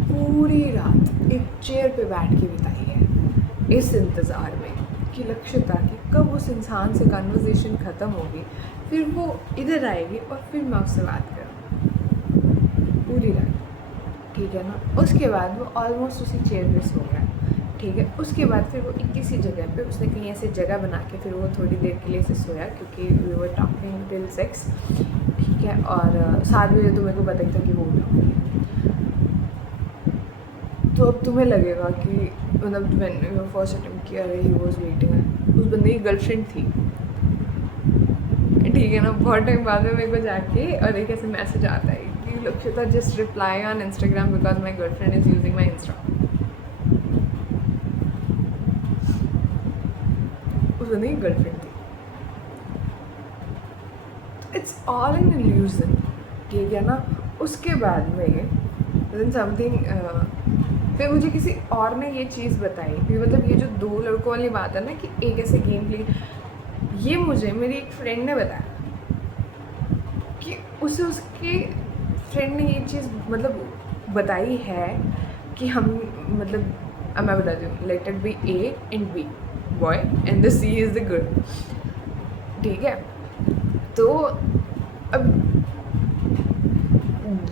पूरी रात एक चेयर पे बैठ के बिताई है इस इंतज़ार में कि लक्ष्यता कि कब उस इंसान से कन्वर्सेशन ख़त्म होगी, फिर वो इधर आएगी और फिर मैं उससे बात करूँ। पूरी रात, ठीक है ना। उसके बाद वो ऑलमोस्ट उसी चेयर पे सो गया, ठीक है। उसके बाद फिर वो एक किसी जगह पे उसने कहीं ऐसे जगह बना के फिर वो थोड़ी देर के लिए से सोया, क्योंकि वी वर टॉकिंग टिल 6, ठीक है। और 7 बजे तो मेरे को पता ही था कि वो उठा। तो अब तुम्हें लगेगा कि मतलब मैंने फर्स्ट अटेम्प्ट किया, अरे ही वॉज वेटिंग, उस बंदे की गर्लफ्रेंड थी, ठीक है ना। बहुत टाइम बाद में मेरे को जाके और एक ऐसे मैसेज आता है कि Lakshyata just reply on Instagram because my girlfriend is using my Insta. उस बंदे की गर्लफ्रेंड थी। इट्स ऑल इन इल्यूजन, ठीक है ना। उसके बाद में समथिंग फिर मुझे किसी और ने ये चीज़ बताई कि मतलब ये जो 2 लड़कों वाली बात है ना कि एक ऐसे गेम प्ले, ये मुझे मेरी एक फ्रेंड ने बताया कि उसे उसके फ्रेंड ने ये चीज़ मतलब बताई है कि हम मतलब अब मैं बताती हूँ, let it be A and B boy and the C is the girl, ठीक है। तो अब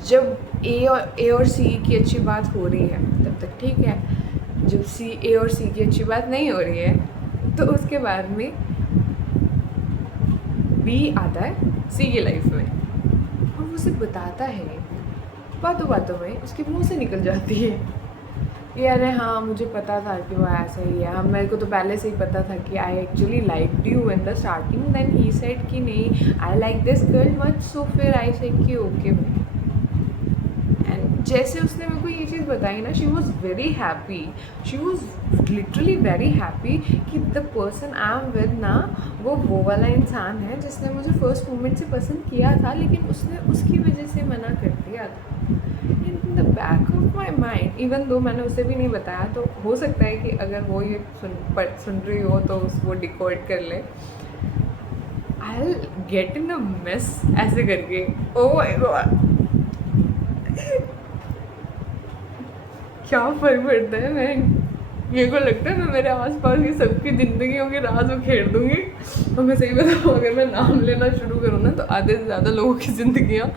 जब ए और सी की अच्छी बात हो रही है तब तक ठीक है, जब ए और सी की अच्छी बात नहीं हो रही है तो उसके बाद में बी आता है सी की लाइफ में और वो उसे बताता है, बातों बातों में उसके मुंह से निकल जाती है कि अरे हाँ मुझे पता था कि वो ऐसा ही है, हम मेरे को तो पहले से ही पता था कि I actually like you in the starting, then he said कि नहीं I like this girl much, so फिर आई सेड कि ओके भाई। एंड जैसे उसने मेरे को ये चीज़ बताई ना, she was very happy, she was literally very happy कि the person I am with ना वो वाला इंसान है जिसने मुझे फर्स्ट मोमेंट से पसंद किया था, लेकिन उसने उसकी वजह से मना कर दिया था। In the back of my mind, even though मैंने उसे भी नहीं बताया, तो हो सकता है कि अगर वो ये सुन रही हो तो उसको डिकोड कर ले। I get in a miss ऐसे करके, ओ माय गॉड क्या फर्क पड़ता है। मैं मेरे को लगता है मैं मेरे आसपास की सबकी ज़िंदगियों के राज उखेड़ दूँगी। और मैं सही बताऊँ, अगर मैं नाम लेना शुरू करूँ ना तो आधे से ज़्यादा लोगों की ज़िंदगियाँ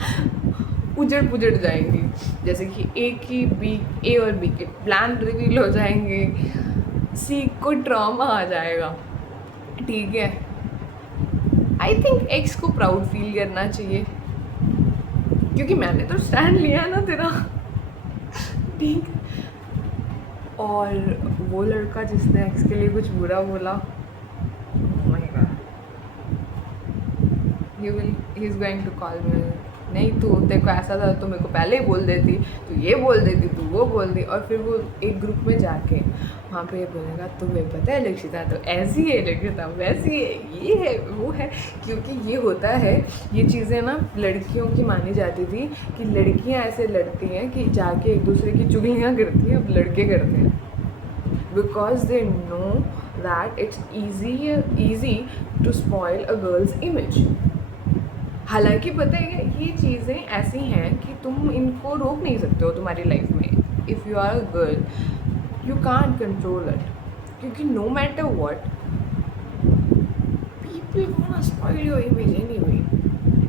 उजड़ पुजड़ जाएंगी। जैसे कि ए और बी के प्लान रिवील हो जाएंगे, सी को ट्रॉमा आ जाएगा, ठीक है। आई थिंक एक्स को प्राउड फील करना चाहिए क्योंकि मैंने तो स्टैंड लिया है ना तेरा, ठीक। और वो लड़का जिसने एक्स के लिए कुछ बुरा बोला, my god, he is going to call me, नहीं तू तेरे को ऐसा था तो मेरे को पहले ही बोल देती, तू ये बोल देती, तू वो बोल दी। और फिर वो एक ग्रुप में जाके वहाँ पे ये बोलेगा तुम्हें पता है लक्षिता तो ऐसी है, लक्षिता वैसी है, ये है वो है। क्योंकि ये होता है, ये चीज़ें ना लड़कियों की मानी जाती थी कि लड़कियाँ ऐसे लड़ती हैं कि जाके एक दूसरे की चुगलियाँ करती हैं, अब लड़के करते हैं, because they know that it's easy to spoil a girl's image. हालांकि पता है ये चीज़ें ऐसी हैं कि तुम इनको रोक नहीं सकते हो तुम्हारी लाइफ में। If you are a girl you can't control it, क्योंकि no matter what people want spoil your image anyway.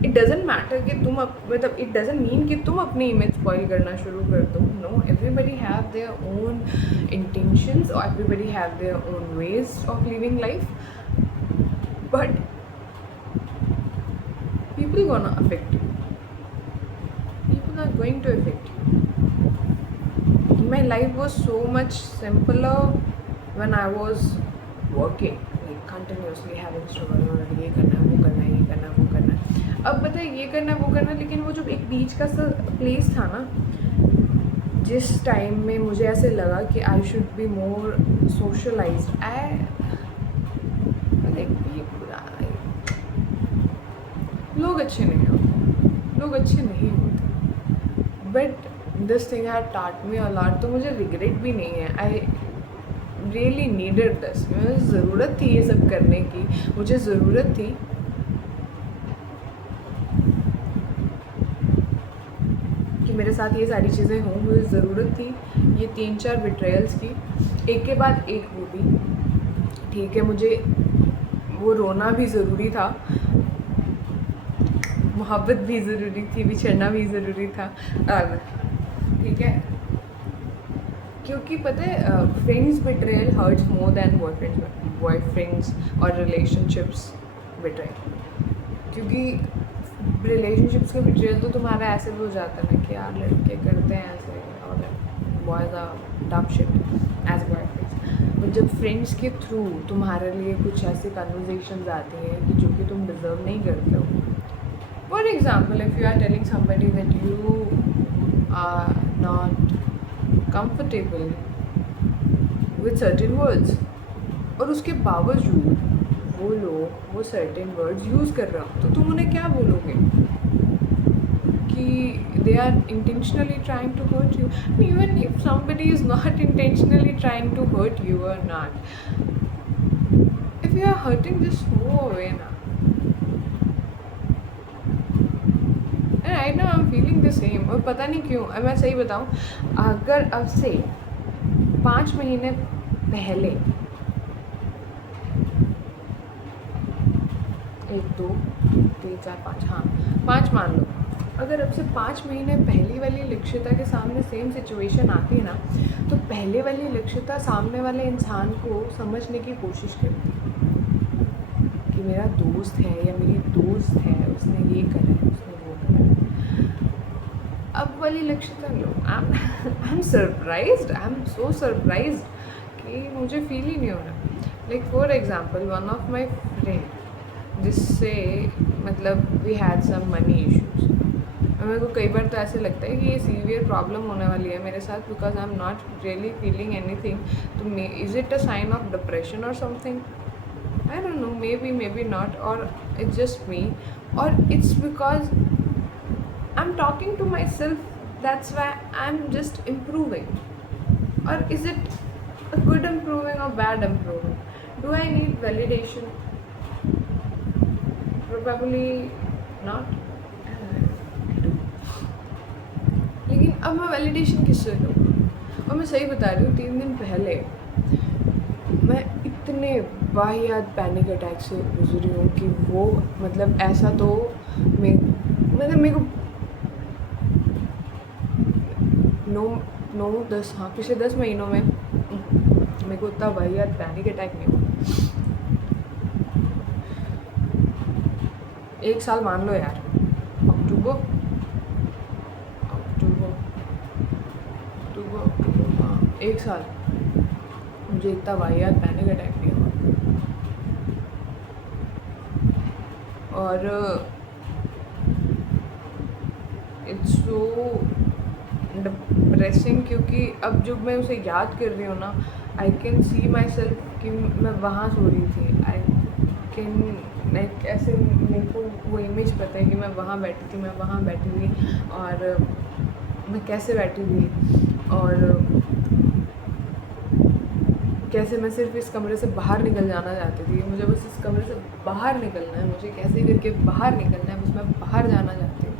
It doesn't matter कि तुम मतलब इट डजेंट मीन कि तुम अपनी इमेज स्पॉइल करना शुरू कर दो। No, everybody have their own intentions और everybody have their own ways of living life, but people gonna affect you. People are going to affect you. My life was so much simpler when I was working, like continuously having struggle और ये करना वो करना ये करना वो करना। अब पता है ये करना वो करना, लेकिन वो जब एक बीच का सा प्लेस था ना जिस टाइम में मुझे ऐसे लगा कि I should be more socialised, लोग अच्छे नहीं होते, लोग अच्छे नहीं होते, but this thing had taught me a lot. तो मुझे रिग्रेट भी नहीं है, आई रियली नीडेड दिस, मुझे ज़रूरत थी ये सब करने की, मुझे ज़रूरत थी कि मेरे साथ ये सारी चीज़ें हों, मुझे ज़रूरत थी ये 3-4 बिट्रेयल्स की, एक के बाद एक वो भी, ठीक है। मुझे वो रोना भी ज़रूरी था, मोहब्बत भी ज़रूरी थी, बिछड़ना भी ज़रूरी था, ठीक है। क्योंकि पता है friends betrayal hurts more than boyfriends और रिलेशनशिप्स बिट्रेयल। क्योंकि रिलेशनशिप्स का बिट्रेयल तो तुम्हारा ऐसे भी हो जाता है ना कि यार लड़के करते हैं ऐसे और boys are dumb shit as boyfriends. But जब फ्रेंड्स के थ्रू तुम्हारे लिए कुछ ऐसी कन्वर्जेशन आती हैं कि जो कि तुम डिज़र्व नहीं करते हो। For example, if you are telling somebody that you are not comfortable with certain words, और उसके बावजूद वो लोग वो certain words यूज़ कर रहे हो, तो तुम उन्हें क्या बोलोगे कि they are intentionally trying to hurt you? Even if somebody is not intentionally trying to hurt you or not, if you are hurting, just move away na. Right now I am feeling the same, और पता नहीं क्यों। अब मैं सही बताऊँ, अगर अब से 5 महीने पहले 1 2 3 4 5 हाँ 5 मान लो, अगर अब से 5 महीने पहली वाली लक्षिता के सामने सेम सिचुएशन आती है ना, तो पहले वाली लक्षिता सामने वाले इंसान को समझने की कोशिश करती कि मेरा दोस्त है या मेरी दोस्त है, उसने ये करा है, उसने वो करा है। अब वाली लक्षिता लो, I am surprised, I am so surprised कि मुझे फील ही नहीं हो रहा। Like for example, one of my friend जिससे मतलब we had some money issues, मेरे को कई बार तो ऐसे लगता है कि ये सीवियर प्रॉब्लम होने वाली है मेरे साथ, because I am not really feeling anything. तो is it a sign of depression और something? I don't know, maybe not, or it's just me, or it's because I'm talking to myself, that's why I'm just improving. Or is it a good improving or bad improving? Do I need validation? Probably not. लेकिन अब मैं validation किससे लूँ? और मैं सही बता रही हूँ, 3 दिन पहले मैं इतने वाहियात पैनिक अटैक से गुजरी हूँ कि वो मतलब ऐसा तो मेरे को 9-10 हाँ पिछले 10 महीनों में मेरे को इतना वाहियात पैनिक अटैक नहीं हुआ। 1 साल मान लो यार, अक्टूबर हाँ 1 साल मुझे इतना वाहियात पैनिक अटैक नहीं हुआ। और इट्स सो डिप्रेसिंग, क्योंकि अब जब मैं उसे याद कर रही हूँ ना, I can see my self कि मैं वहाँ सो रही थी। आई कैन लाइक ऐसे मेरे को वो इमेज पता है कि मैं वहाँ बैठी थी, मैं वहाँ बैठी थी और मैं कैसे बैठी थी और कैसे मैं सिर्फ इस कमरे से बाहर निकल जाना चाहती थी। मुझे बस इस कमरे से बाहर निकलना है, मुझे कैसे करके बाहर निकलना है, बस मैं बाहर जाना चाहती हूँ।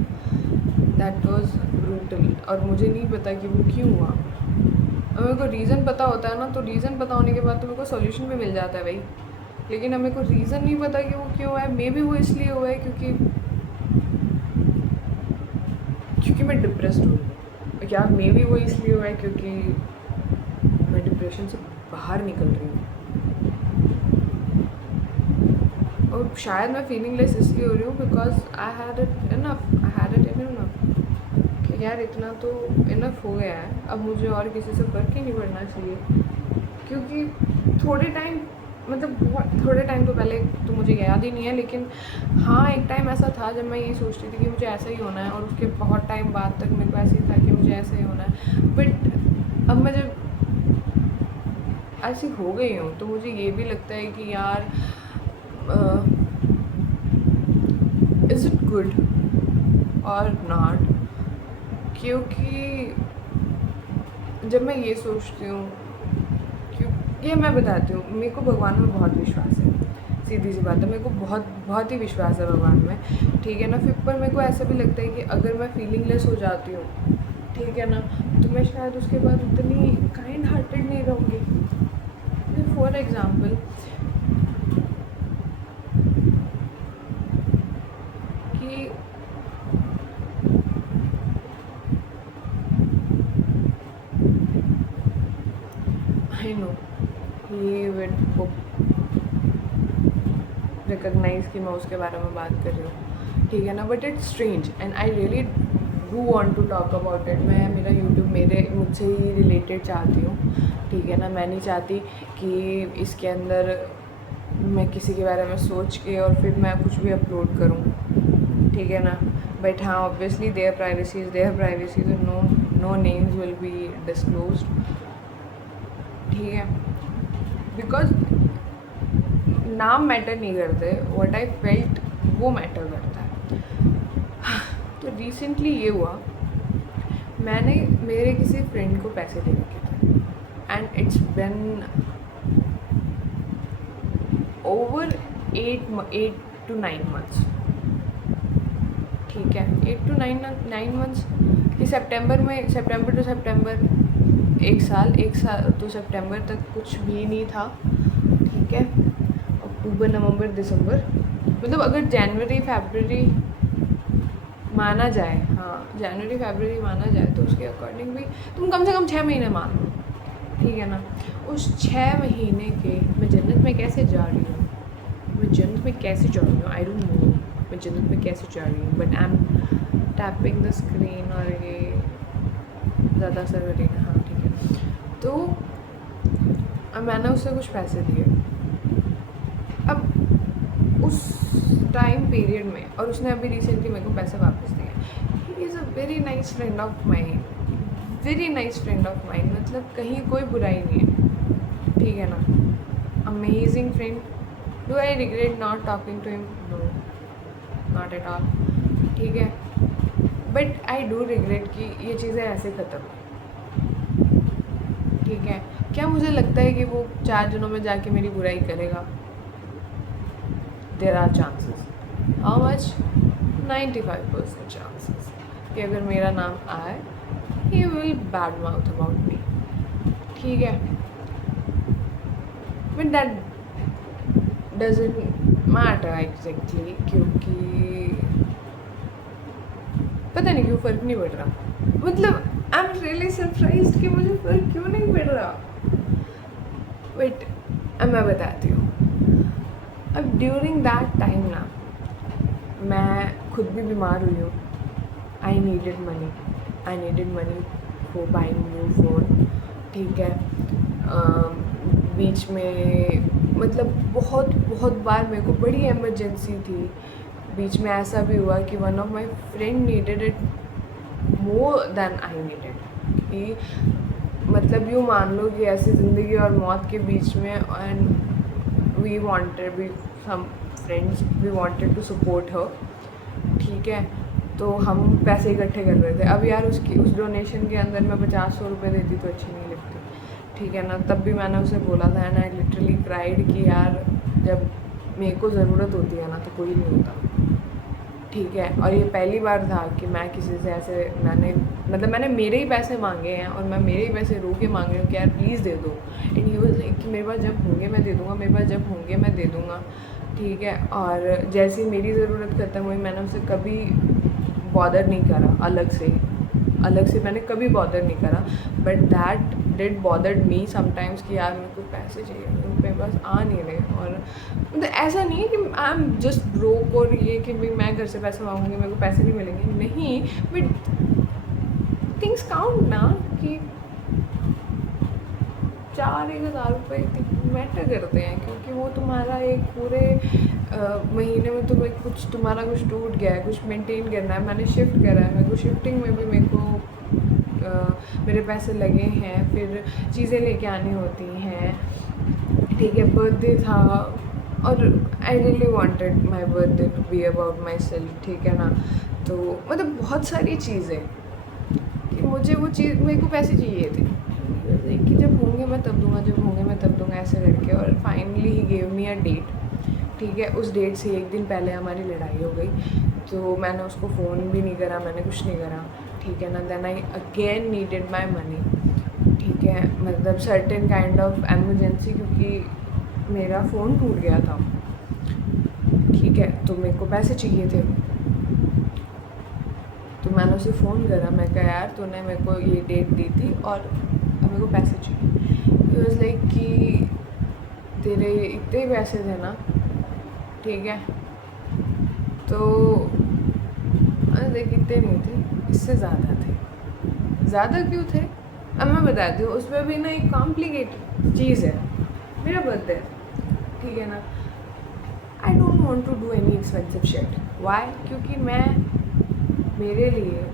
दैट वॉज ब्रूटल, और मुझे नहीं पता कि वो क्यों हुआ। और मेरे को रीज़न पता होता है ना, तो रीज़न पता होने के बाद तो मेरे को सोल्यूशन भी मिल जाता है भाई। लेकिन अब मेरे को रीज़न नहीं पता कि वो क्यों हुआ है। मे बी वो इसलिए हुआ है क्योंकि मैं डिप्रेस्ड हूँ, या मे बी वो इसलिए हुआ है क्योंकि मैं डिप्रेशन से बाहर निकल रही हूँ। और शायद मैं फीलिंग लेस इसलिए हो रही हूँ because I had it enough कि यार इतना तो इनफ हो गया है, अब मुझे और किसी से फ़र्क ही नहीं पड़ना चाहिए। क्योंकि थोड़े टाइम तो पहले तो मुझे याद ही नहीं है, लेकिन हाँ एक टाइम ऐसा था जब मैं ये सोचती थी कि मुझे ऐसा ही होना है, और उसके बहुत टाइम बाद तक मेरे को ऐसे ही था कि मुझे ऐसा ही होना है। बट अब मैं जब ऐसी हो गई हूँ तो मुझे ये भी लगता है कि यार इज़ इट गुड और नॉट। क्योंकि जब मैं ये सोचती हूँ, ये मैं बताती हूँ, मेरे को भगवान में बहुत विश्वास है, सीधी सी बात है, मेरे को बहुत ही विश्वास है भगवान में, ठीक है ना। फिर पर मेरे को ऐसा भी लगता है कि अगर मैं फीलिंगलेस हो जाती हूँ ठीक है ना, तो मैं शायद उसके बाद उतनी काइंड हार्टेड नहीं रहूँगी। फॉर एग्ज़ाम्पल कि I know he will recognise कि मैं उसके बारे में बात कर रही हूँ, ठीक है ना, but it's strange and I really do want to talk about it. मैं मेरा यूट्यूब मुझसे ही रिलेटेड चाहती हूँ, ठीक है ना। मैं नहीं चाहती कि इसके अंदर मैं किसी के बारे में सोच के और फिर मैं कुछ भी अपलोड करूँ, ठीक है ना। बट हाँ, obviously there privacy, no names will be disclosed, ठीक है, बिकॉज नाम मैटर नहीं करते, व्हाट आई फेल्ट वो मैटर करता है। तो रिसेंटली ये हुआ, मैंने मेरे किसी फ्रेंड को पैसे दे रखे थे and it's been over 8 to 9 months, ठीक है, 8 to 9 months कि सितंबर टू सितंबर एक साल तो सितंबर तक कुछ भी नहीं था, ठीक है। अक्टूबर नवंबर दिसंबर, मतलब अगर जनवरी फरवरी माना जाए, हाँ जनवरी फरवरी माना जाए तो उसके अकॉर्डिंग भी तुम कम से कम 6 महीने मान लो, ठीक है ना। उस 6 महीने के मैं जन्नत में कैसे जा रही हूँ, आई डोंट नो मैं जन्नत में कैसे जा रही हूँ, but I am tapping the screen और ये ज़्यादा असर करेगा, हाँ ठीक है। तो अब मैंने उससे कुछ पैसे दिए, अब उस टाइम पीरियड में, और उसने अभी रिसेंटली मेरे को पैसे वापस दिए। He is a very nice friend of mine, मतलब कहीं कोई बुराई नहीं है, ठीक है ना। Amazing friend. Do I regret not talking to him? No, not at all, ठीक है। बट आई डू रिग्रेट कि ये चीज़ें ऐसे ख़त्म, ठीक है। क्या मुझे लगता है कि वो 4 जनों में जाके मेरी बुराई करेगा? There are chances. How much? 95% chances कि अगर मेरा नाम आए he will bad mouth about me, ठीक है। But that doesn't matter exactly, क्योंकि पता नहीं क्यों फ़र्क नहीं पड़ रहा। मतलब आई एम रियली सरप्राइज्ड कि मुझे फ़र्क क्यों नहीं पड़ रहा। वेट, अब मैं बताती हूँ। अब ड्यूरिंग दैट टाइम ना, मैं खुद भी बीमार हुई हूँ। I needed money for buying new phone, ठीक है। बीच में मतलब बहुत बार मेरे को बड़ी इमरजेंसी थी। बीच में ऐसा भी हुआ कि one of my friend needed it more than I needed, कि मतलब यूँ मान लो कि ऐसी ज़िंदगी और मौत के बीच में, and we some friends we wanted to support her, ठीक है। तो हम पैसे इकट्ठे कर रहे थे। अब यार उस डोनेशन के अंदर मैं 50-100 रुपये देती तो अच्छी नहीं लगती, ठीक है ना। तब भी मैंने उसे बोला था एंड आई लिटरली क्राइड कि यार जब मेरे को ज़रूरत होती है ना तो कोई नहीं होता, ठीक है। और ये पहली बार था कि मैं किसी से ऐसे मैंने मेरे ही पैसे मांगे हैं और मैं मेरे ही पैसे रो के मांग रही हूँ कि यार प्लीज़ दे दो। एंड ही वाज लाइक कि मेरे पास जब होंगे मैं दे दूँगा, ठीक है। और जैसे ही मेरी ज़रूरत खत्म हुई मैंने उसे कभी बॉदर नहीं करा, अलग से मैंने कभी बॉदर नहीं करा। But that did bothered me sometimes कि यार मेरे को पैसे चाहिए, मेरे पास आ नहीं रहे। और मतलब ऐसा नहीं है कि आई एम जस्ट ब्रोक और ये कि भाई मैं घर से पैसे मांगूंगी मेरे को पैसे नहीं मिलेंगे, नहीं। बट थिंग्स काउंट ना, कि 4-1 हज़ार रुपये मैटर करते हैं, क्योंकि वो तुम्हारा एक पूरे महीने में तुम्हारा कुछ टूट गया है, कुछ मेंटेन करना है। मैंने शिफ्ट करा है, मेरे को शिफ्टिंग में भी मेरे पैसे लगे हैं, फिर चीज़ें लेके आनी होती हैं, ठीक है। बर्थडे था और I really wanted my birthday to be about myself, ठीक है ना। तो मतलब बहुत सारी चीज़ें कि मुझे वो चीज़, मेरे को पैसे चाहिए थे कि जब होंगे मैं तब दूंगा ऐसे करके। और finally he gave me a date, ठीक है। उस डेट से 1 दिन पहले हमारी लड़ाई हो गई। तो मैंने उसको फ़ोन भी नहीं करा, मैंने कुछ नहीं करा, ठीक है ना। Then I again needed my money, ठीक है, मतलब सर्टेन काइंड ऑफ एमरजेंसी, क्योंकि मेरा फ़ोन टूट गया था, ठीक है, तो मेरे को पैसे चाहिए थे। तो मैंने उसे फ़ोन करा, मैं कहा यार तूने मेरे को ये डेट दी थी और अब मेरे को पैसे चाहिए। इट वाज लाइक कि तेरे इतने ही पैसे थे ना, ठीक है, तो देख इतने नहीं थे, इससे ज़्यादा थे। ज़्यादा क्यों थे अब मैं बताती हूँ। उसमें भी ना एक कॉम्प्लिकेटेड चीज़ है, मेरा बर्थडे है, ठीक है ना। I don't want to do any expensive shit. Why? क्योंकि मैं, मेरे लिए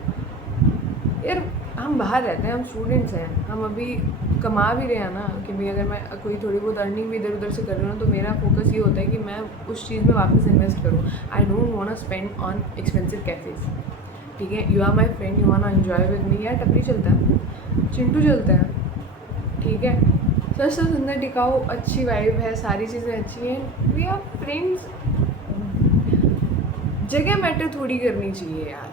यार, हम बाहर रहते हैं, हम स्टूडेंट्स हैं, हम अभी कमा भी रहे हैं ना, कि भाई अगर मैं कोई थोड़ी बहुत अर्निंग भी इधर उधर से कर रही हूँ ना, तो मेरा फोकस ये होता है कि मैं उस चीज़ में वापस इन्वेस्ट करूँ। I don't want to spend on expensive cafes, ठीक है। You are my friend, you want to enjoy with me. यार टपरी चलता है, चिंटू चलता है, ठीक है, सच तो सुंदर टिकाऊ, अच्छी वाइब है, सारी चीज़ें अच्छी हैं, वी आर फ्रेंड्स। जगह मैटर थोड़ी करनी चाहिए यार,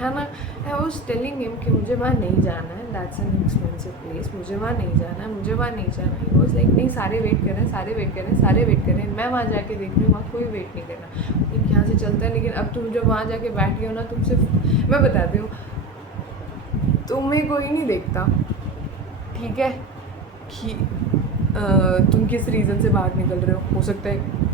है ना। आई वॉज टेलिंग हिम कि मुझे वहाँ नहीं जाना है, दैट्स एन एक्सपेंसिव प्लेस, मुझे वहाँ नहीं जाना है, मुझे वहाँ नहीं जाना है। वॉज लाइक नहीं, सारे वेट कर रहे हैं, सारे वेट कर रहे हैं, सारे वेट कर रहे हैं, मैं वहाँ जाके देख रही हूँ, वहाँ कोई वेट नहीं कर रहा, लेकिन यहाँ से चलता है। लेकिन अब तुम जब वहाँ जाके बैठ गए हो ना, तुम सिर्फ, मैं बताती हूँ, तुम्हें कोई नहीं देखता, ठीक है, कि तुम किस रीज़न से बाहर निकल रहे हो सकता है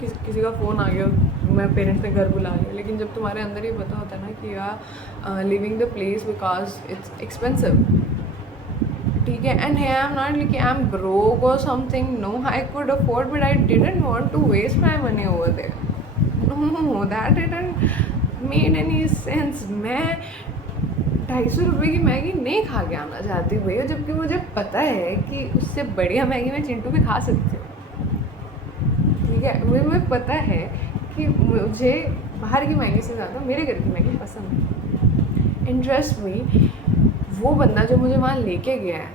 किसी का फ़ोन आ गया, मैं पेरेंट्स ने घर बुला लिया, लेकिन जब तुम्हारे अंदर ये पता होता है ना कि यार living the place because it's expensive, ठीक है, and I am not like I am broke और something, no, I could afford but I didn't want to waste my money over there, no, that didn't made any sense. मैं 250 रुपये की Maggi नहीं खा के आना चाहती हूँ भैया, जबकि मुझे पता है कि उससे बढ़िया मैगी मैं चिंटू भी खा सकती हूँ, ठीक है। मुझे पता है कि मुझे बाहर की मैगी से ज़्यादा मेरे घर की मैगी पसंद है। इंटरेस्ट में वो बंदा जो मुझे वहाँ लेके गया है,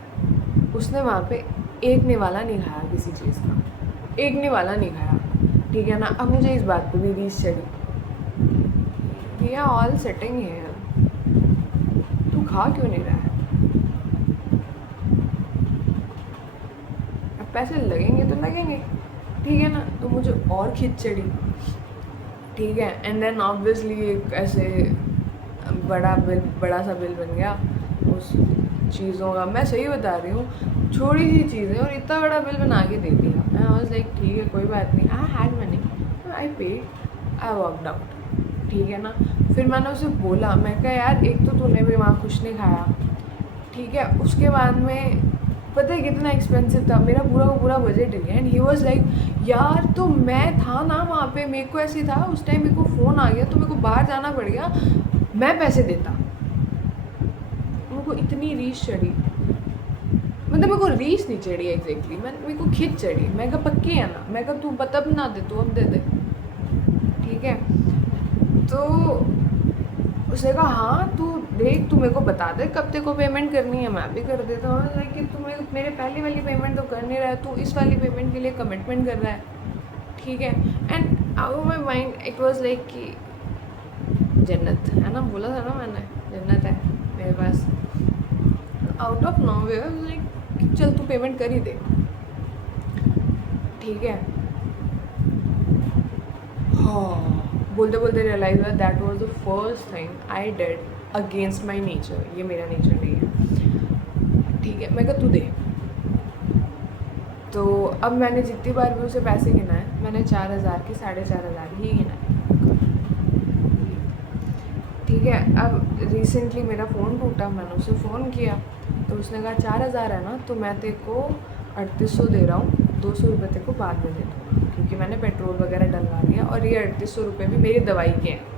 उसने वहाँ पे एक निवाला नहीं खाया किसी चीज़ का, एक निवाला नहीं खाया, ठीक है ना। अब मुझे इस बात पे भी रीस चढ़ी, we are all sitting here, तू खा क्यों नहीं रहा है? अब पैसे लगेंगे तो लगेंगे, ठीक है ना। तो मुझे और खिंच चढ़ी, ठीक है। एंड देन ऑब्वियसली एक ऐसे बड़ा सा बिल बन गया उस चीज़ों का। मैं सही बता रही हूँ, छोटी सी चीज़ें और इतना बड़ा बिल बना के दे दिया। मैं वाज लाइक ठीक है, कोई बात नहीं, I had money, I paid, I walked out, ठीक है ना। फिर मैंने उसे बोला, मैं कहा यार एक तो तूने भी वहाँ कुछ नहीं खाया, ठीक है, उसके बाद में पता है कितना एक्सपेंसिव था, मेरा पूरा का पूरा बजट हिल गया। एंड ही वाज लाइक यार तो मैं था ना वहाँ पे, मेरे को ऐसे था उस टाइम, मेरे को फ़ोन आ गया तो मेरे को बाहर जाना पड़ गया, मैं पैसे देता। मेरे को इतनी रीस चढ़ी, मतलब मेरे को रीस नहीं चढ़ी एग्जैक्टली, मेरे को खिंच चढ़ी। मैं कहा पक्की है ना, मैं कहा तू तब ना दे, तू अब दे दे, ठीक है। तो उसने कहा हाँ तू देख, तू मेरे को बता दे कब तेरे को पेमेंट करनी है, मैं भी कर देता हूँ। लेकिन तू मेरे पहली वाली पेमेंट तो कर नहीं रहा है, तू इस वाली पेमेंट के लिए कमिटमेंट कर रहा है, ठीक है। And out of my mind it was like कि जन्नत है ना, बोला था ना मैंने, जन्नत है मेरे पास। आउट ऑफ नोवेयर लाइक चल तू पेमेंट कर ही दे, ठीक है। हाँ, बोलते बोलते रियलाइज हुआ that was the first thing I did against my nature. ये मेरा नेचर नहीं है, ठीक है। मैं कहा तू दे। तो अब मैंने जितनी बार भी उसे पैसे गिनाए, मैंने 4000 के 4500 ही गिनाए, ठीक है। अब रिसेंटली मेरा फ़ोन टूटा, मैंने उसे फ़ोन किया तो उसने कहा 4000 है ना, तो मैं तेरे को 3800 दे रहा हूँ, 200 रुपये तेरे को बाद में दे दूँगा, क्योंकि मैंने पेट्रोल वगैरह डलवा दिया और ये 3800 रुपये भी मेरी दवाई के हैं।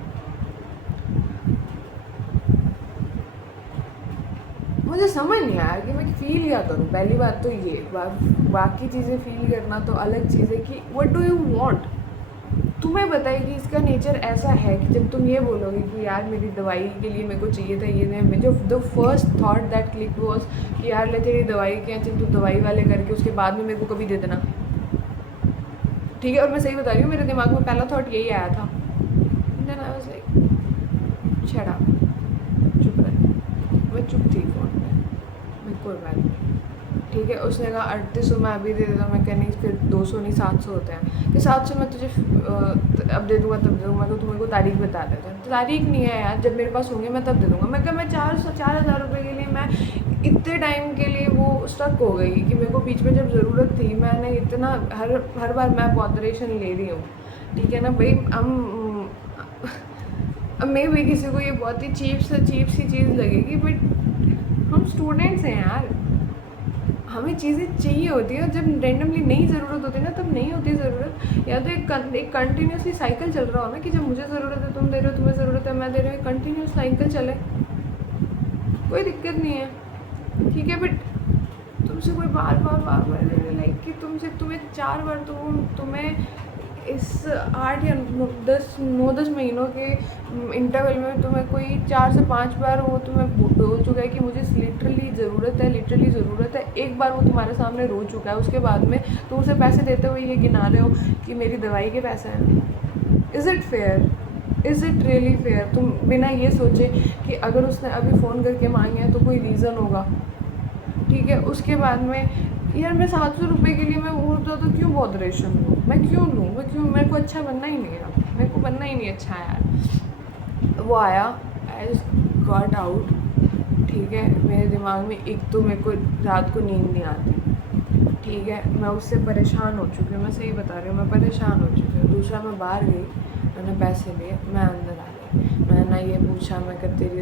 मुझे समझ नहीं आया कि मैं फील क्या करूँ। पहली बात तो ये, बाकी चीज़ें फील करना तो अलग चीज़ है कि व्हाट डू यू वांट। तुम्हें बताइए कि इसका नेचर ऐसा है कि जब तुम ये बोलोगे कि यार मेरी दवाई के लिए मेरे को चाहिए था ये नहीं, जो the first thought that click was कि यार ले तेरी दवाई के हैं, चल तू दवाई वाले करके उसके बाद में मेरे को कभी दे देना, ठीक है। और मैं सही बता रही हूँ, मेरे दिमाग में पहला थॉट यही आया था। Then I was like shut up, चुप रहे। मैं चुप थी फ़ोन पे, मैं कोई बात नहीं, ठीक है। उसने कहा 3800 मैं अभी दे देता हूँ। मैं कह नहीं, फिर 200 नहीं 700 होते हैं कि 700 मैं तुझे अब दे दूँगा तब दे दूँगा। तो तुम्हें को तारीख बता देता है, तारीख नहीं है यार, जब मेरे पास होंगे मैं तब दे दूँगा। मैं कहा मैं 4,000 रुपये के लिए मैं इतने टाइम के लिए वो स्टक हो गई कि मेरे को बीच में जब ज़रूरत थी, मैंने इतना हर बार मैं बॉदरेशन ले रही हूँ, ठीक है ना भाई। अब मे भी किसी को ये बहुत ही चीप सी चीज़ लगेगी, बट हम स्टूडेंट्स हैं यार, हमें चीज़ें चाहिए होती है। जब रेंडमली नहीं ज़रूरत होती ना, तब नहीं होती ज़रूरत। या तो एक कंटिन्यूसली साइकिल चल रहा हो ना कि जब मुझे ज़रूरत है तुम दे रहे हो, तुम्हें ज़रूरत है मैं दे रही हूँ, कंटिन्यूस साइकिल चले, कोई दिक्कत नहीं है, ठीक है। बट तुमसे कोई बार बार लाइक कि तुम्हें 4 बार तुम्हें इस 8 या 9-10 महीनों के इंटरवल में तुम्हें कोई 4 से 5 बार वो तुम्हें बोल चुका है कि मुझे लिटरली ज़रूरत है। एक बार वो तुम्हारे सामने रो चुका है, उसके बाद में तुम उसे पैसे देते हुए ये गिना रहे हो कि मेरी दवाई के पैसे हैं। Is it fair? Is it really fair? तुम बिना ये सोचे कि अगर उसने अभी फ़ोन करके मांगे हैं तो कोई रीज़न होगा, ठीक है। उसके बाद में यार मैं 700 रुपये के लिए मैं बहुत ज़्यादा क्यों बॉदरेशन हूँ, मैं क्यों लूँ, मेरे को अच्छा बनना ही नहीं है, मेरे को बनना ही नहीं अच्छा यार। वो आया, आई गॉट आउट, ठीक है। मेरे दिमाग में एक तो मेरे को रात को नींद नहीं आती, ठीक है। मैं उससे परेशान हो चुकी हूँ, मैं सही बता रही हूँ, मैं परेशान हो चुकी हूँ। दूसरा, मैं बाहर गई, मैंने पैसे लिए, मैं अंदर आ गई, मैंने ना ये पूछा मैं कि तेरी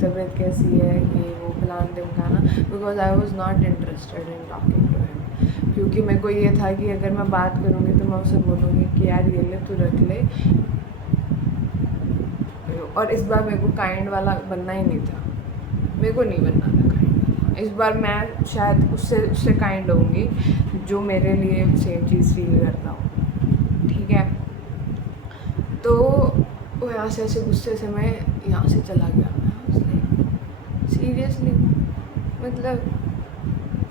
तबीयत कैसी है, ये वो प्लान दिखाना, because I was not interested in talking to him. क्योंकि मेरे को ये था कि अगर मैं बात करूँगी तो मैं उसे बोलूँगी कि यार ये ले, तू रख ले। और इस बार मेरे को काइंड वाला बनना ही नहीं था, मेरे को नहीं बनना था काइंड वाला। इस बार मैं शायद उससे काइंड होंगी जो मेरे लिए सेम चीज़ फील करता हूँ, ठीक है। तो वो यहाँ से ऐसे गुस्से से मैं यहाँ से चला गया। सीरियसली, मतलब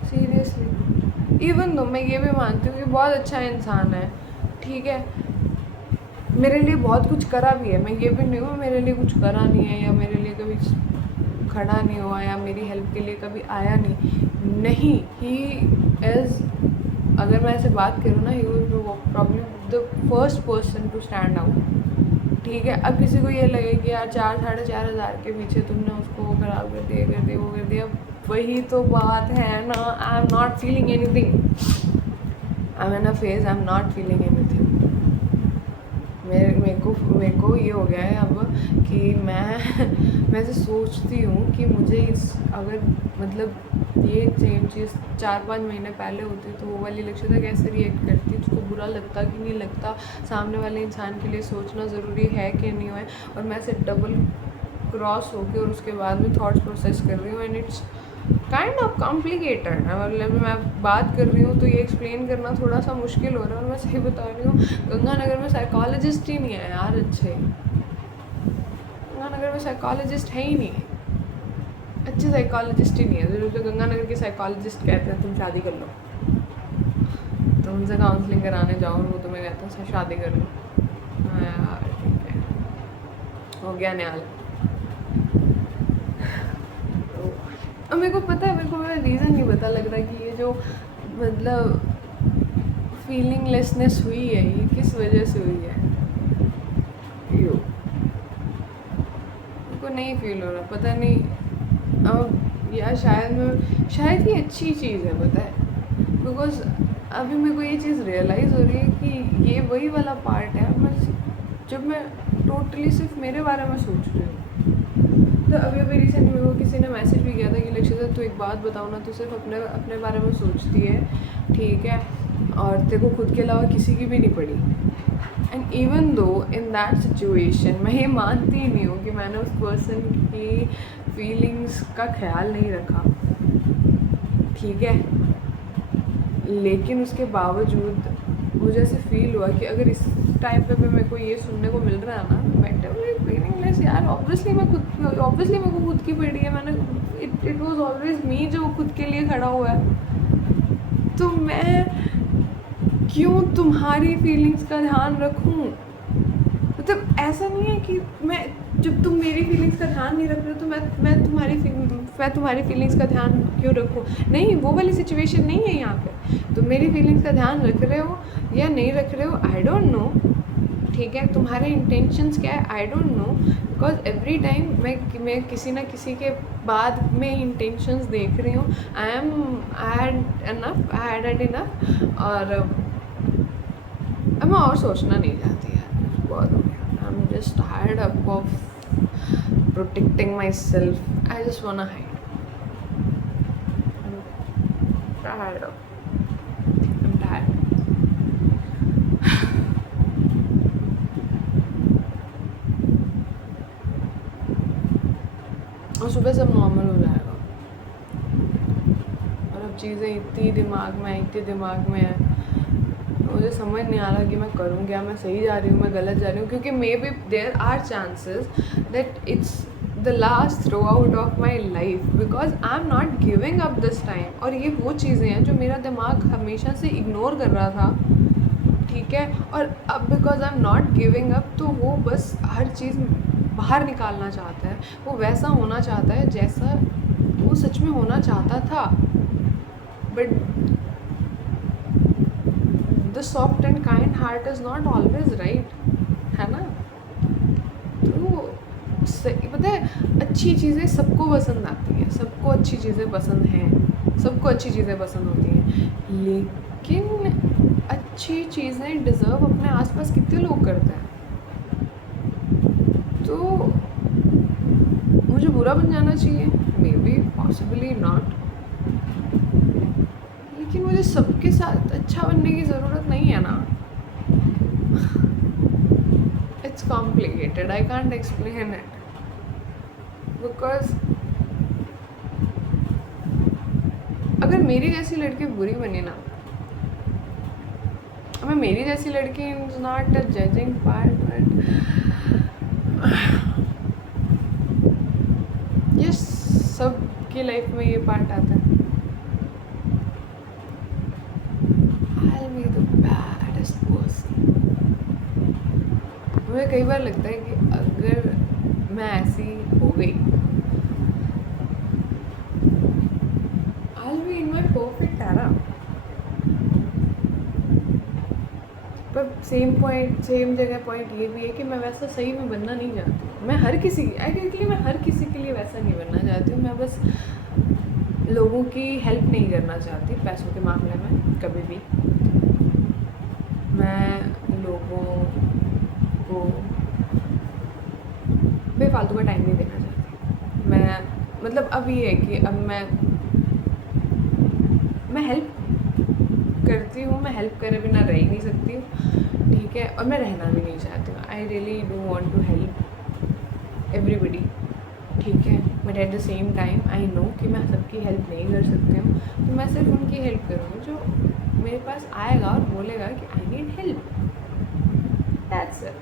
सीरियसली, इवन दो मैं ये भी मानती हूँ कि बहुत अच्छा इंसान है, ठीक है, मेरे लिए बहुत कुछ करा भी है। मैं ये भी नहीं हूँ मेरे लिए कुछ करा नहीं है, या मेरे लिए कभी खड़ा नहीं हुआ, या मेरी हेल्प के लिए कभी आया नहीं। ही इज़, अगर मैं ऐसे बात करूँ ना, he will probably the first person to stand out, ठीक है। अब किसी को ये लगे कि यार 4-4,500 के पीछे तुमने उसको वो खराब कर दिया, वो कर दिया, वही तो बात है ना। आई am not feeling anything, I am in a phase, I am not feeling anything. मेरे को ये हो गया है अब कि मैं ऐसे सोचती हूँ कि मुझे अगर मतलब ये सेम चीज़ 4-5 महीने पहले होती तो वो वाली लक्ष्यता कैसे रिएक्ट करती, उसको बुरा लगता कि नहीं लगता, सामने वाले इंसान के लिए सोचना ज़रूरी है कि नहीं है। और मैं ऐसे डबल क्रॉस होके और उसके बाद में थॉट्स प्रोसेस कर रही हूँ, and it's kind of complicated. मतलब मैं बात कर रही हूँ तो ये एक्सप्लेन करना थोड़ा सा मुश्किल हो रहा है। और मैं सही बता रही हूँ, गंगानगर में साइकोलॉजिस्ट ही नहीं है यार अच्छे, गंगानगर में साइकोलॉजिस्ट है ही नहीं, अच्छे साइकोलॉजिस्ट ही नहीं है। जो गंगानगर के साइकोलॉजिस्ट कहते हैं तुम शादी कर लो, तो उनसे काउंसलिंग कराने जाओ, वो तुम्हें कहते हैं शादी कर लो। हाँ यार ठीक है, हो गया न्याल। अब मेरे को पता है, मेरे को रीज़न नहीं पता लग रहा कि ये जो मतलब फीलिंगलेसनेस हुई है ये किस वजह से हुई है। मेरे को नहीं फील हो रहा, पता नहीं अब, या शायद ये अच्छी चीज़ है, पता है, बिकॉज अभी मेरे को ये चीज़ रियलाइज़ हो रही है कि ये वही वाला पार्ट है जब मैं टोटली सिर्फ मेरे बारे में सोच रही हूँ। तो अभी रिसेंटली मेरे को किसी ने मैसेज भी किया था कि लक्ष्य तू एक बात बताओ ना, तू सिर्फ अपने बारे में सोचती है, ठीक है, और तेरे को खुद के अलावा किसी की भी नहीं पड़ी। And even though in that situation मैं ये मानती ही नहीं हूँ कि मैंने उस पर्सन की फीलिंग्स का ख्याल नहीं रखा, ठीक है, लेकिन उसके बावजूद मुझे ऐसे फील हुआ कि अगर इस टाइम पे मेरे को ये सुनने को मिल रहा है ना, मेंटली फीलिंगलेस यार, ऑब्वियसली मेरे को खुद की पड़ी है, मैंने इट वाज ऑलवेज मी जो खुद के लिए खड़ा हुआ है, तो मैं क्यों तुम्हारी फीलिंग्स का ध्यान रखूं, मतलब ऐसा नहीं है कि मैं, जब तुम मेरी फीलिंग्स का ध्यान नहीं रख रहे हो तो मैं तुम्हारी फीलिंग्स का ध्यान क्यों रखूँ? नहीं, वो वाली सिचुएशन नहीं है यहाँ पे। तुम मेरी फीलिंग्स का ध्यान रख रहे हो या नहीं रख रहे हो, आई डोंट नो, ठीक है? तुम्हारे इंटेंशंस क्या है, आई don't no, because every time मैं किसी ना किसी के बाद में इंटेंशंस देख रही हूँ। आई हैड इनफ, और अब मैं और सोचना नहीं चाहती यार, बहुत हो गया। आई am just tired up of protecting my self, I just want hide, tired of, I am tired. और सुबह सब नॉर्मल हो जाएगा। और अब चीज़ें इतनी दिमाग में है, मुझे समझ नहीं आ रहा कि मैं करूँ क्या, मैं सही जा रही हूँ, मैं गलत जा रही हूँ, क्योंकि maybe there are chances that it's the last throw out of my life, because I am not giving up this time. और ये वो चीज़ें हैं जो मेरा दिमाग हमेशा से इग्नोर कर रहा था, ठीक है? और अब because I am not giving up, तो वो बस हर चीज़ बाहर निकालना चाहता है, वो वैसा होना चाहता है जैसा वो सच में होना चाहता था। But the soft and kind heart is not always right, है ना? तो पता है, अच्छी चीज़ें सबको पसंद आती हैं, सबको अच्छी चीज़ें पसंद हैं, सबको अच्छी चीज़ें पसंद होती हैं, लेकिन अच्छी चीज़ें डिज़र्व अपने आसपास कितने लोग करते हैं? तो मुझे बुरा बन जाना चाहिए? मे बी, पॉसिबली नॉट, लेकिन मुझे सबके साथ अच्छा बनने की ज़रूरत नहीं है ना। It's complicated, I can't explain it, because अगर मेरी जैसी लड़की बुरी बनी ना, मैं मेरी जैसी लड़की is not a judging part, but ये सबकी लाइफ में ये पार्ट आता है। I'll be the baddest person. मुझे कई बार लगता है कि अगर मैं ऐसी हो गई, I'll be in my perfect era. पर सेम जगह पॉइंट ये भी है कि मैं वैसा सही में बनना नहीं चाहती हूँ। मैं हर किसी के लिए वैसा नहीं बनना चाहती हूँ। मैं बस लोगों की हेल्प नहीं करना चाहती पैसों के मामले में कभी भी। मैं लोगों को बेफालतू का टाइम नहीं देना चाहती। मैं मतलब अब ये है कि अब मैं हेल्प करती हूँ, मैं हेल्प करे बिना रह ही नहीं सकती हूँ, ठीक है? और मैं रहना भी नहीं चाहती हूँ। I really do want to help everybody, ठीक है? But at the same time I know कि मैं सबकी हेल्प नहीं कर सकती हूँ, तो मैं सिर्फ उनकी हेल्प करूँगी जो मेरे पास आएगा और बोलेगा कि I need help, that's it.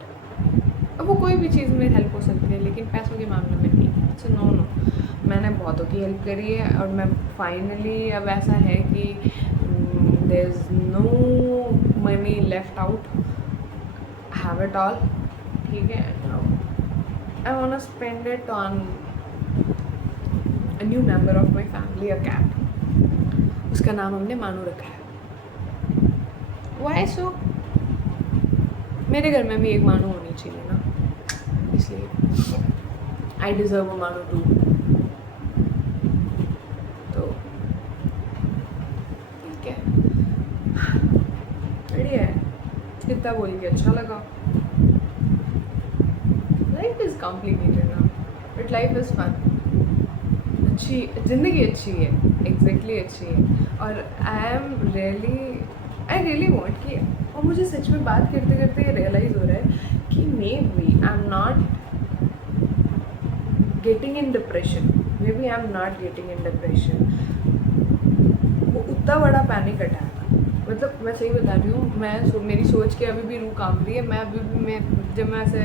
अब वो कोई भी चीज़ में हेल्प हो सकती है, लेकिन पैसों के मामले में नहीं। It's no. मैंने बहुतों की हेल्प करी है और मैं फाइनली अब ऐसा है कि there is no money left out, have it all, ठीक है? I want to spend it on a new member of my family, a cat. उसका नाम हमने मानू रखा है। Why so? मेरे घर में भी एक मानू होनी चाहिए ना, इसलिए आई डिज़र्व अ मानू टू। तो ठीक है, बढ़िया है। कितना बोल के अच्छा लगा। लाइफ इज़ कॉम्प्लिकेटेड ना, बट लाइफ इज़ फन। अच्छी ज़िंदगी अच्छी है, एग्जैक्टली अच्छी है। और आई रियली वॉन्ट कि, और मुझे सच में बात करते करते ये रियलाइज़ हो रहा है कि maybe I am not getting in depression, वो उतना बड़ा पैनिक अटैक, मतलब मैं सही बता रही हूँ, मेरी सोच के अभी भी रूह कांप रही है। मैं अभी भी जब मैं ऐसे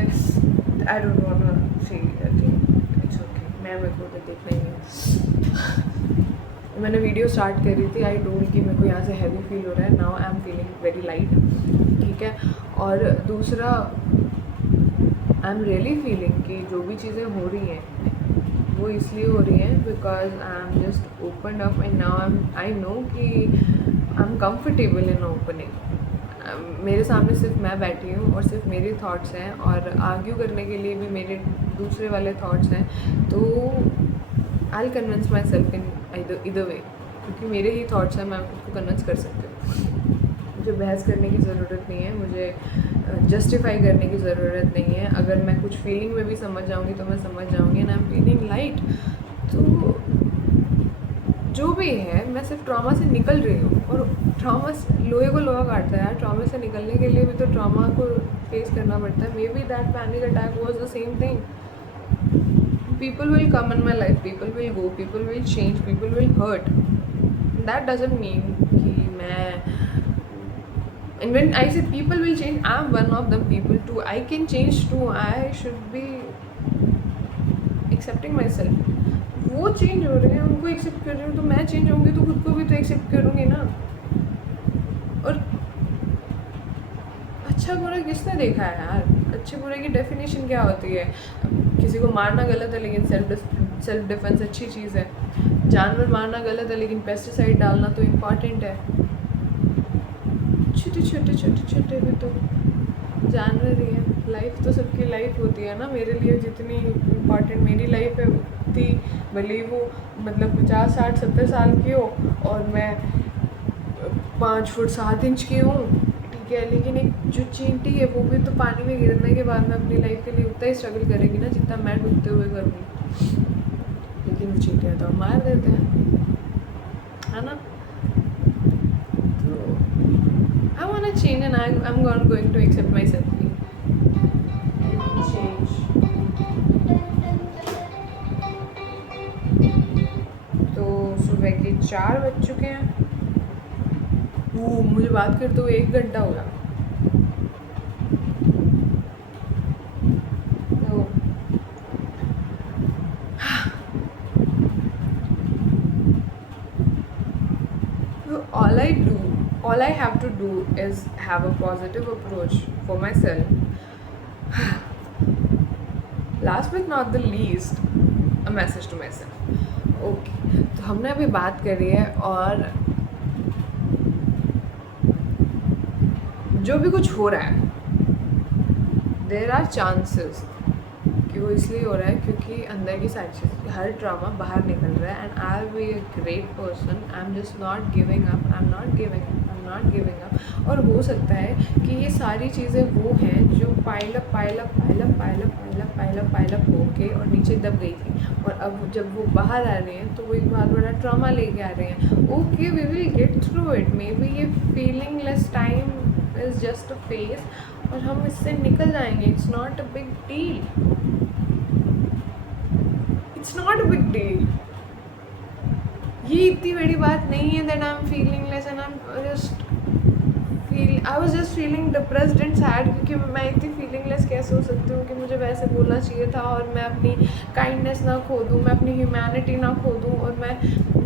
आई don't want say it's okay, मेरे को तो देखना ही है। मैंने वीडियो स्टार्ट करी थी, आई टोल्ड कि मेरे को यहाँ से हैवी फील हो रहा है। Now I am feeling very light, ठीक है? और दूसरा, आई एम रियली फीलिंग कि जो भी चीज़ें हो रही हैं वो इसलिए हो रही हैं because I am just open up and now I know कि I am comfortable in opening. मेरे सामने सिर्फ मैं बैठी हूँ और सिर्फ मेरे थॉट्स हैं और आर्ग्यू करने के लिए भी मेरे दूसरे वाले थॉट्स हैं, तो I will convince my self in इधर वे, क्योंकि मेरे ही थॉट्स हैं, मैं उसको कन्विंस कर सकती हूँ। मुझे बहस करने की ज़रूरत नहीं है, मुझे जस्टिफाई करने की ज़रूरत नहीं है। अगर मैं कुछ फीलिंग में भी समझ जाऊँगी तो मैं समझ जाऊँगी and I am feeling light. तो जो भी है, मैं सिर्फ ट्रॉमा से निकल रही हूँ और ट्रॉमा लोहे को लोहा काटता है यार। ट्रॉमा से निकलने के लिए भी तो ट्रॉमा को फेस करना पड़ता है। Maybe that panic attack was the same thing. People will come in my life, people will go, people will change, people will hurt. That doesn't mean कि मैं and when I say people will change, I am one of them people too. I can change too. I should be accepting myself. वो change हो रहे हैं, उनको accept कर रही हूँ, तो मैं चेंज होंगी तो खुद को भी तो एक्सेप्ट करूँगी ना। और अच्छा बुरा किसने देखा है यार? अच्छे बुरे की डेफिनेशन क्या होती है? किसी को मारना गलत है लेकिन सेल्फ डिफेंस अच्छी चीज़ है। जानवर मारना गलत है लेकिन पेस्टिसाइड डालना तो इम्पॉर्टेंट है। छोटे भी तो जानवर ही है। लाइफ तो सबकी लाइफ होती है ना। मेरे लिए जितनी इम्पॉर्टेंट मेरी लाइफ है उतनी, भले वो मतलब 50, 60, 70 साल की हो और मैं 5 फुट 7 इंच की हूँ, ठीक है, लेकिन एक जो चींटी है वो भी तो पानी में गिरने के बाद में अपनी लाइफ के लिए उतना ही स्ट्रगल करेगी ना जितना मैं डूबते हुए करूँगी। लेकिन वो चींटियाँ तो मार देते हैं, है ना। I want to change and I'm going to accept myself. Change. तो सुबह के 4 बज चुके हैं। मुझे बात करते हुए 1 घंटा हो गया। So all I have to do is have a positive approach for myself. Last but not the least, a message to myself. Okay, तो हमने अभी बात करी है और जो भी कुछ हो रहा है, देर आर चांसेस कि वो इसलिए हो रहा है क्योंकि अंदर की सारी चीज़, हर ड्रामा बाहर निकल रहा है। And I will be a great person, I am just not giving up, I am not giving up. और हो सकता है कि ये सारी चीज़ें वो हैं जो पाइल अप होके और नीचे दब गई थी, और अब जब वो बाहर आ रहे हैं तो वो एक बहुत बड़ा ट्रॉमा लेके आ रहे हैं। Okay, we will get through it. Maybe ये feeling less time is just a phase और हम इससे निकल जाएंगे। It's not a big deal, it's not a big deal. ये इतनी बड़ी बात नहीं है that I am feeling less and I was just feeling depressed and sad, क्योंकि मैं इतनी फीलिंग लेस कैसे हो सकती हूँ कि मुझे वैसे बोलना चाहिए था और मैं अपनी काइंडनेस ना खो दूँ, मैं अपनी ह्यूमैनिटी ना खो दूँ, और मैं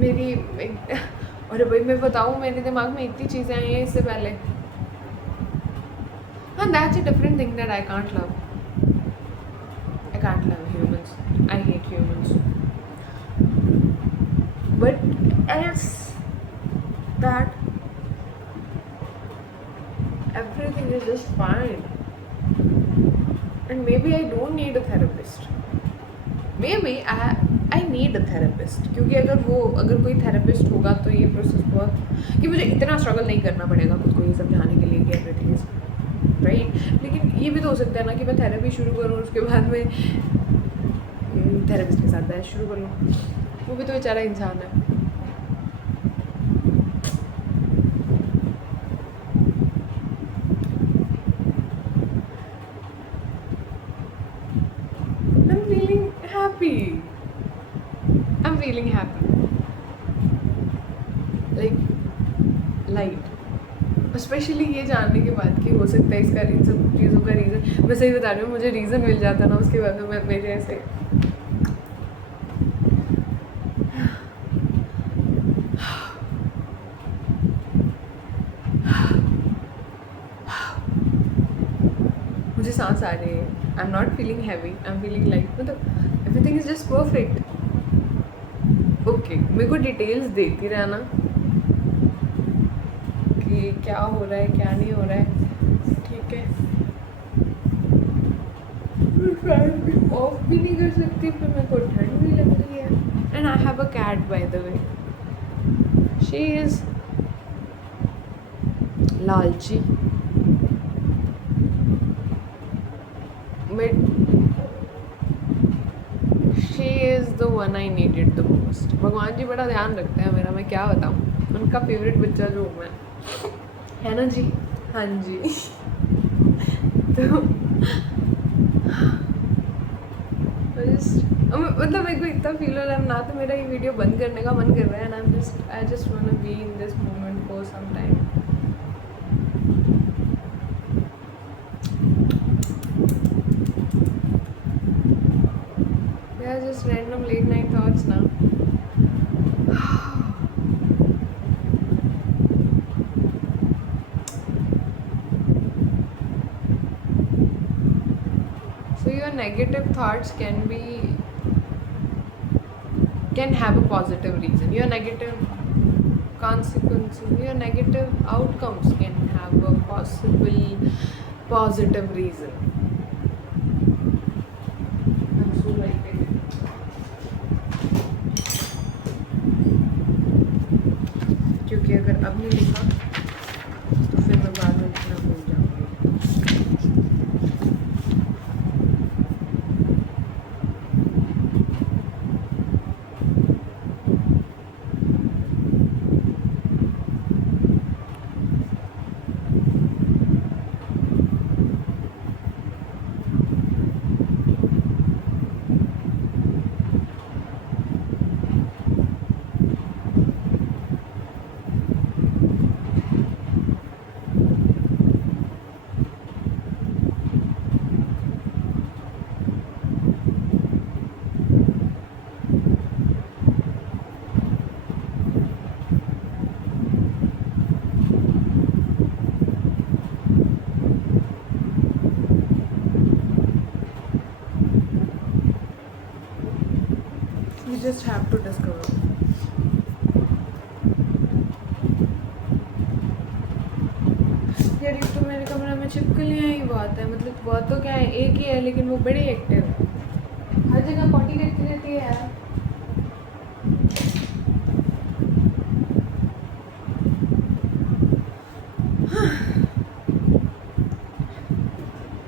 मेरी अरे भाई मैं बताऊँ, मेरे दिमाग में इतनी चीज़ें आई हैं इससे पहले। हाँ, that's a different thing that I can't love humans. I hate humans. But else that everything is just fine. And maybe I don't need a therapist. Maybe I need a therapist. क्योंकि अगर कोई therapist होगा तो ये process बहुत, कि मुझे इतना स्ट्रगल नहीं करना पड़ेगा खुद को ये समझाने के लिए कि एवरीथिंग इज राइट। लेकिन ये भी तो हो सकता है ना कि मैं थेरेपी शुरू करूँ, उसके बाद में थेरेपिस्ट के साथ बहस शुरू कर लूँ। वो भी तो बेचारा इंसान है। I'm feeling happy. Like light. Specially ये जानने के बाद कि हो सकता है इसका इन सब चीज़ों का रीज़न, मैं सही बता रही हूँ, मुझे रीज़न मिल जाता ना उसके बाद में मेरे ऐसे मुझे सांस आ रही है। I'm not feeling heavy, I'm feeling light. मतलब everything is just perfect. Okay, मेरे को डिटेल्स देती रहना कि क्या हो रहा है क्या नहीं हो रहा है, ठीक है. ऑफ भी नहीं कर सकती, फिर मेरे को ठंड भी लग रही है. And I have a cat by the way, she is लालची. She is the one I needed the most. भगवान जी बड़ा ध्यान रखते हैं मेरा, मैं क्या बताऊँ. उनका फेवरेट बच्चा जो हूँ मैं, है ना जी. हाँ जी. तो मतलब मेरे को इतना फील हो रहा है ना, तो मेरा ये वीडियो बंद करने का मन कर रहा है. And I just want to be in this moment for some time. They are just random late night thoughts now. So your negative thoughts can have a positive reason. Your negative consequences, your negative outcomes can have a possible positive reason. I'm so lighted. क्योंकि अगर अब नहीं लिखा तो फिर मैं बाद में लिखना भूल जाऊँगी. You just have to discover. यार एक तो मेरे कमरे में छिपकलियाँ ही बहुत है. मतलब बहुत तो क्या है, एक ही है लेकिन वो बड़े एक्टिव है. हर जगह पॉटी करती रहती है यार.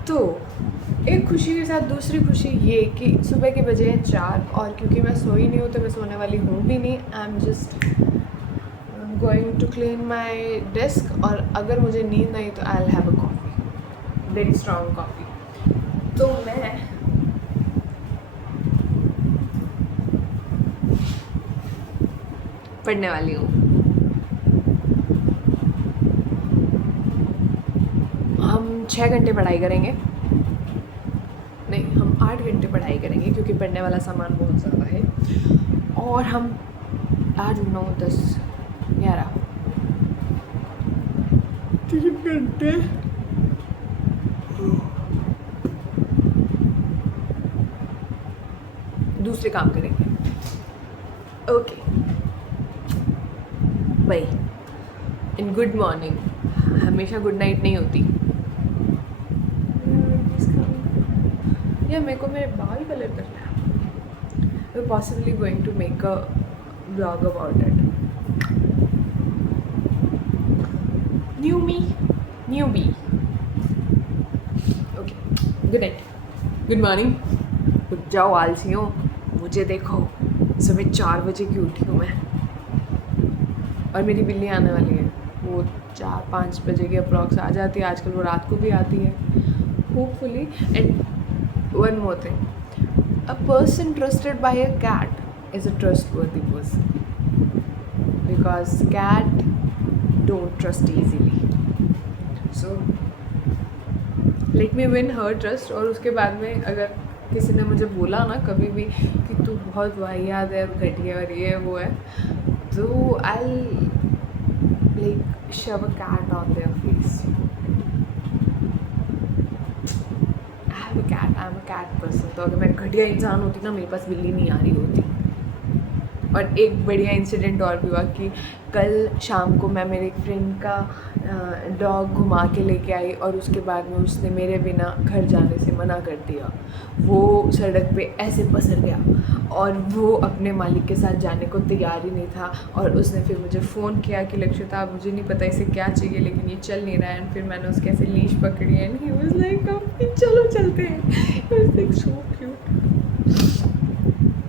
तो एक खुशी के साथ दूसरी खुशी ये कि सुबह के बजे हैं 4 और क्योंकि मैं सोई नहीं हूँ तो मैं सोने वाली हूँ भी नहीं. I am just going to clean my desk और अगर मुझे नींद आई तो I will have a coffee, very strong coffee. तो मैं पढ़ने वाली हूँ. हम 6 घंटे पढ़ाई करेंगे. नहीं, हम 8 घंटे पढ़ाई करेंगे क्योंकि पढ़ने वाला सामान बहुत ज़्यादा है. और हम 8, 9, 10, 11 3 घंटे दूसरे काम करेंगे. Okay bye. In good morning. हमेशा गुड नाइट नहीं होती. या मेरे को मेरे बाल कलर करना है. we're possibly going to make a vlog about it. New me, newbie. Okay, good night, good morning. उठ जाओ आलसियों, मुझे देखो सुबह 4 बजे की उठी हूँ मैं. और मेरी बिल्ली आने वाली है, वो 4-5 बजे के अप्रॉक्स आ जाती है. आजकल वो रात को भी आती है hopefully. And one more thing, a person trusted by a cat is a trustworthy person because cat don't trust easily. So let me win her trust. और उसके बाद में अगर किसी ने मुझे बोला ना कभी भी कि तू बहुत वाहियात है, घटिया और ये वो है, तो I'll like shove a cat on their face. I am a cat person. तो अगर मैं घटिया इंसान होती ना, मेरे पास बिल्ली नहीं आ रही होती। और एक बढ़िया इंसिडेंट और भी हुआ कि कल शाम को मैं मेरे फ्रेंड का डॉग घुमा के लेके आई और उसके बाद में उसने मेरे बिना घर जाने से मना कर दिया। वो सड़क पे ऐसे पसर गया और वो अपने मालिक के साथ जाने को तैयार ही नहीं था। और उसने फिर मुझे फ़ोन किया कि लक्षिता, मुझे नहीं पता इसे क्या चाहिए लेकिन ये चल नहीं रहा है। एंड फिर मैंने उसके ऐसे लीश पकड़ी एंड ही वाज लाइक चलो चलते हैं। So cute.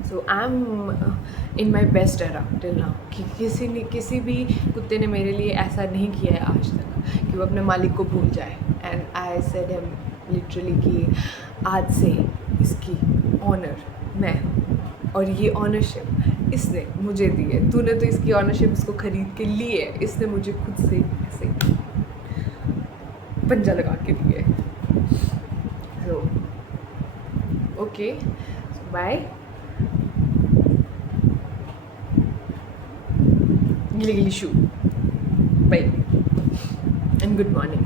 So I am in my best era till now कि किसी भी कुत्ते ने मेरे लिए ऐसा नहीं किया है आज तक कि वो अपने मालिक को भूल जाए। And I said him literally कि आज से इसकी ऑनर मैं, और ये ऑनरशिप इसने मुझे दी है। तूने तो इसकी ऑनरशिप इसको खरीद के ली है, इसने मुझे खुद से ऐसे पंजा लगा के दी है। So okay, bye. Gilly shoe. Bye and good morning.